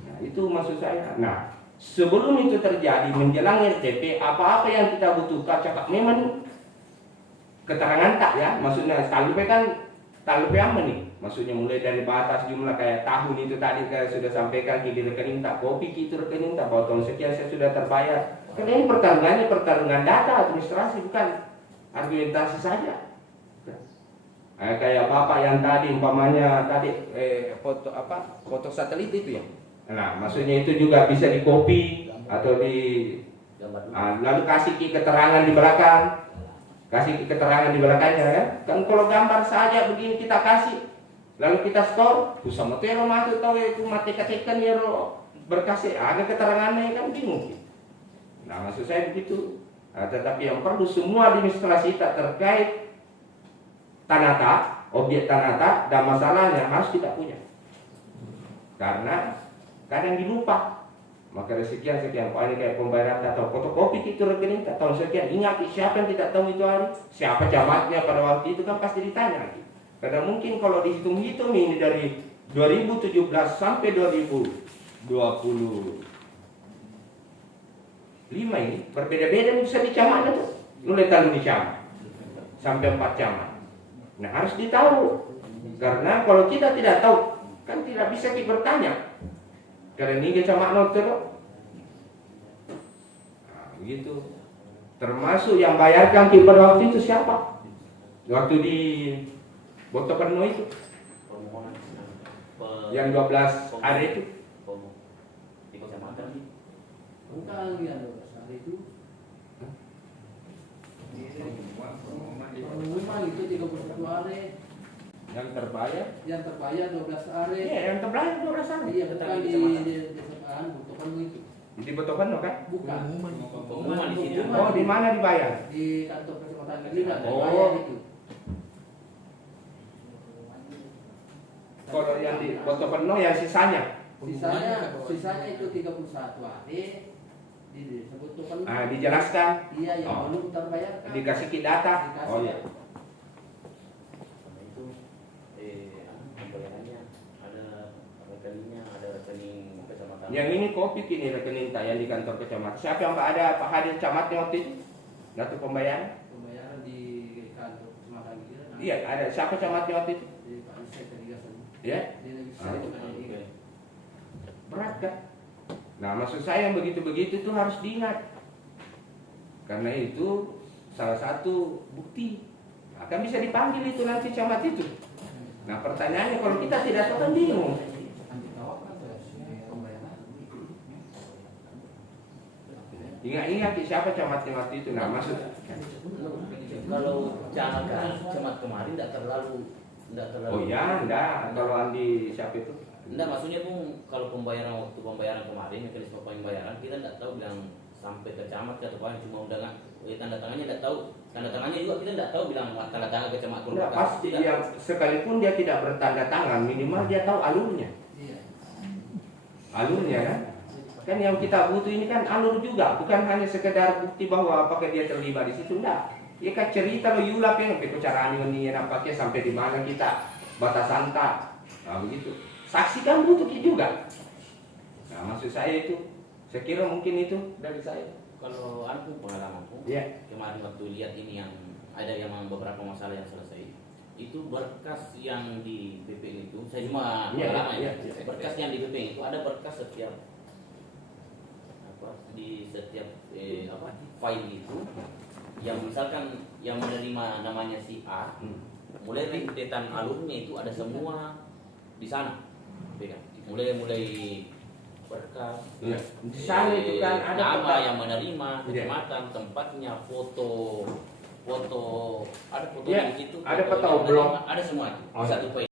Nah itu maksud saya. Nah sebelum itu terjadi menjelang RDP, apa-apa yang kita butuhkan cakap memang keterangan tak ya, maksudnya talupe kan talupe apa nih, maksudnya mulai dari batas jumlah kayak tahun itu tadi kayak sudah sampaikan di rekening tak kopi itu rekening tak potong sekian saya sudah terbayar. Karena ini pertarungan data administrasi bukan argumentasi saja. Kayak bapak yang tadi umpamanya tadi foto satelit itu ya. Nah maksudnya itu juga bisa di copy atau di lalu kasih keterangan di belakang. Kasih keterangan di belakangnya kan. Kan kalau gambar saja begini kita kasih, lalu kita store, susah matero masuk tahu itu matematika ya berkasih ada keterangannya kan bingung. Nah maksud saya begitu. Nah, tetapi yang perlu semua administrasi tak terkait tanah tak, objek tanah tak dan masalahnya harus kita punya. Karena kadang dilupa. Maka sekian Pak ini kayak pembayaran atau fotokopi itu rekening tak tahu sekian, ingat siapa yang tidak tahu itu hari, siapa camatnya pada waktu itu kan pasti ditanya lagi. Karena mungkin kalau dihitung-hitung ini dari 2017 sampai 2025 ini berbeda-beda bisa di camat itu, mulai tahu di camat sampai 4 camat. Nah harus ditahu, karena kalau kita tidak tahu kan tidak bisa kita bertanya. Karena ini camat noter, nah, begitu. Termasuk yang bayarkan pada waktu itu siapa? Waktu di Boto Penuh itu, yang 12 hari itu. Di kecamatan sih. Bukan yang 12 hari itu. Pengumuman itu 31 hari. Yang terbayar 12 hari. Iya, yang terbayar 12 hari. Iya, bukan di desaan Botokan itu. Di Botokan kan? Bukan. Pengumuman di sini. Oh, di mana dibayar? Di kantor kecamatan Giliran. Oh, itu. Kalau yang di Botokan yang sisanya? Sisanya itu 31 hari. Disebut Botokan. Ah, dijelaskan. Iya, yang belum terbayarkan. Dikasih data. Oh iya. Yang ini kopi kini rekening tak yang di kantor kecamatan. Siapa yang ada Pak Hadir camatnya waktu itu? Datu pembayaran? Pembayaran di kantor kecamatan Giliran. Iya, ada. Siapa camatnya waktu itu? Di Pak Isai tadi kan. Ya. Berat kan? Nah, maksud saya yang begitu-begitu itu harus diingat. Karena itu salah satu bukti. Akan bisa dipanggil itu nanti camat itu. Nah pertanyaannya kalau kita tidak tahu kan bingung. Ingat-ingat siapa camat-camat itu. Nah maksud kalau camat kemarin tidak terlalu oh ya enggak, kalau Andi siapa itu? Enggak, maksudnya Bung, kalau waktu pembayaran kemarin, mekanisme pembayaran kita tidak tahu bilang sampai ke camat atau apa, cuma udah tanda tangannya tidak tahu. Tanda tangannya juga kita tidak tahu bilang tanda tangan ke camat. Enggak, pasti dia sekalipun dia tidak bertanda tangan, minimal dia tahu alurnya. Alurnya kan? Kan yang kita butuh ini kan alur juga, bukan hanya sekedar bukti bahwa apakah dia terlibat di situ, enggak. Ya kan cerita lo yulap yang cara ini nampaknya sampai di mana kita batasan tak. Nah begitu. Saksi kan butuh juga. Nah maksud saya itu, saya kira mungkin itu dari saya. Kalau aku pengalamanku, kemarin waktu lihat ini yang ada yang beberapa masalah yang selesai, itu berkas yang di PP itu, saya cuma pengalaman berkas yang di PP itu ada berkas setiap di setiap file itu. Yang misalkan yang menerima namanya si A, mulai rentetan alurnya itu ada semua di sana, mulai berkas, di sana itu kan ada nama yang menerima, kecamatan, tempatnya, foto, ada foto di situ, ada foto blog, ada semua di satu file.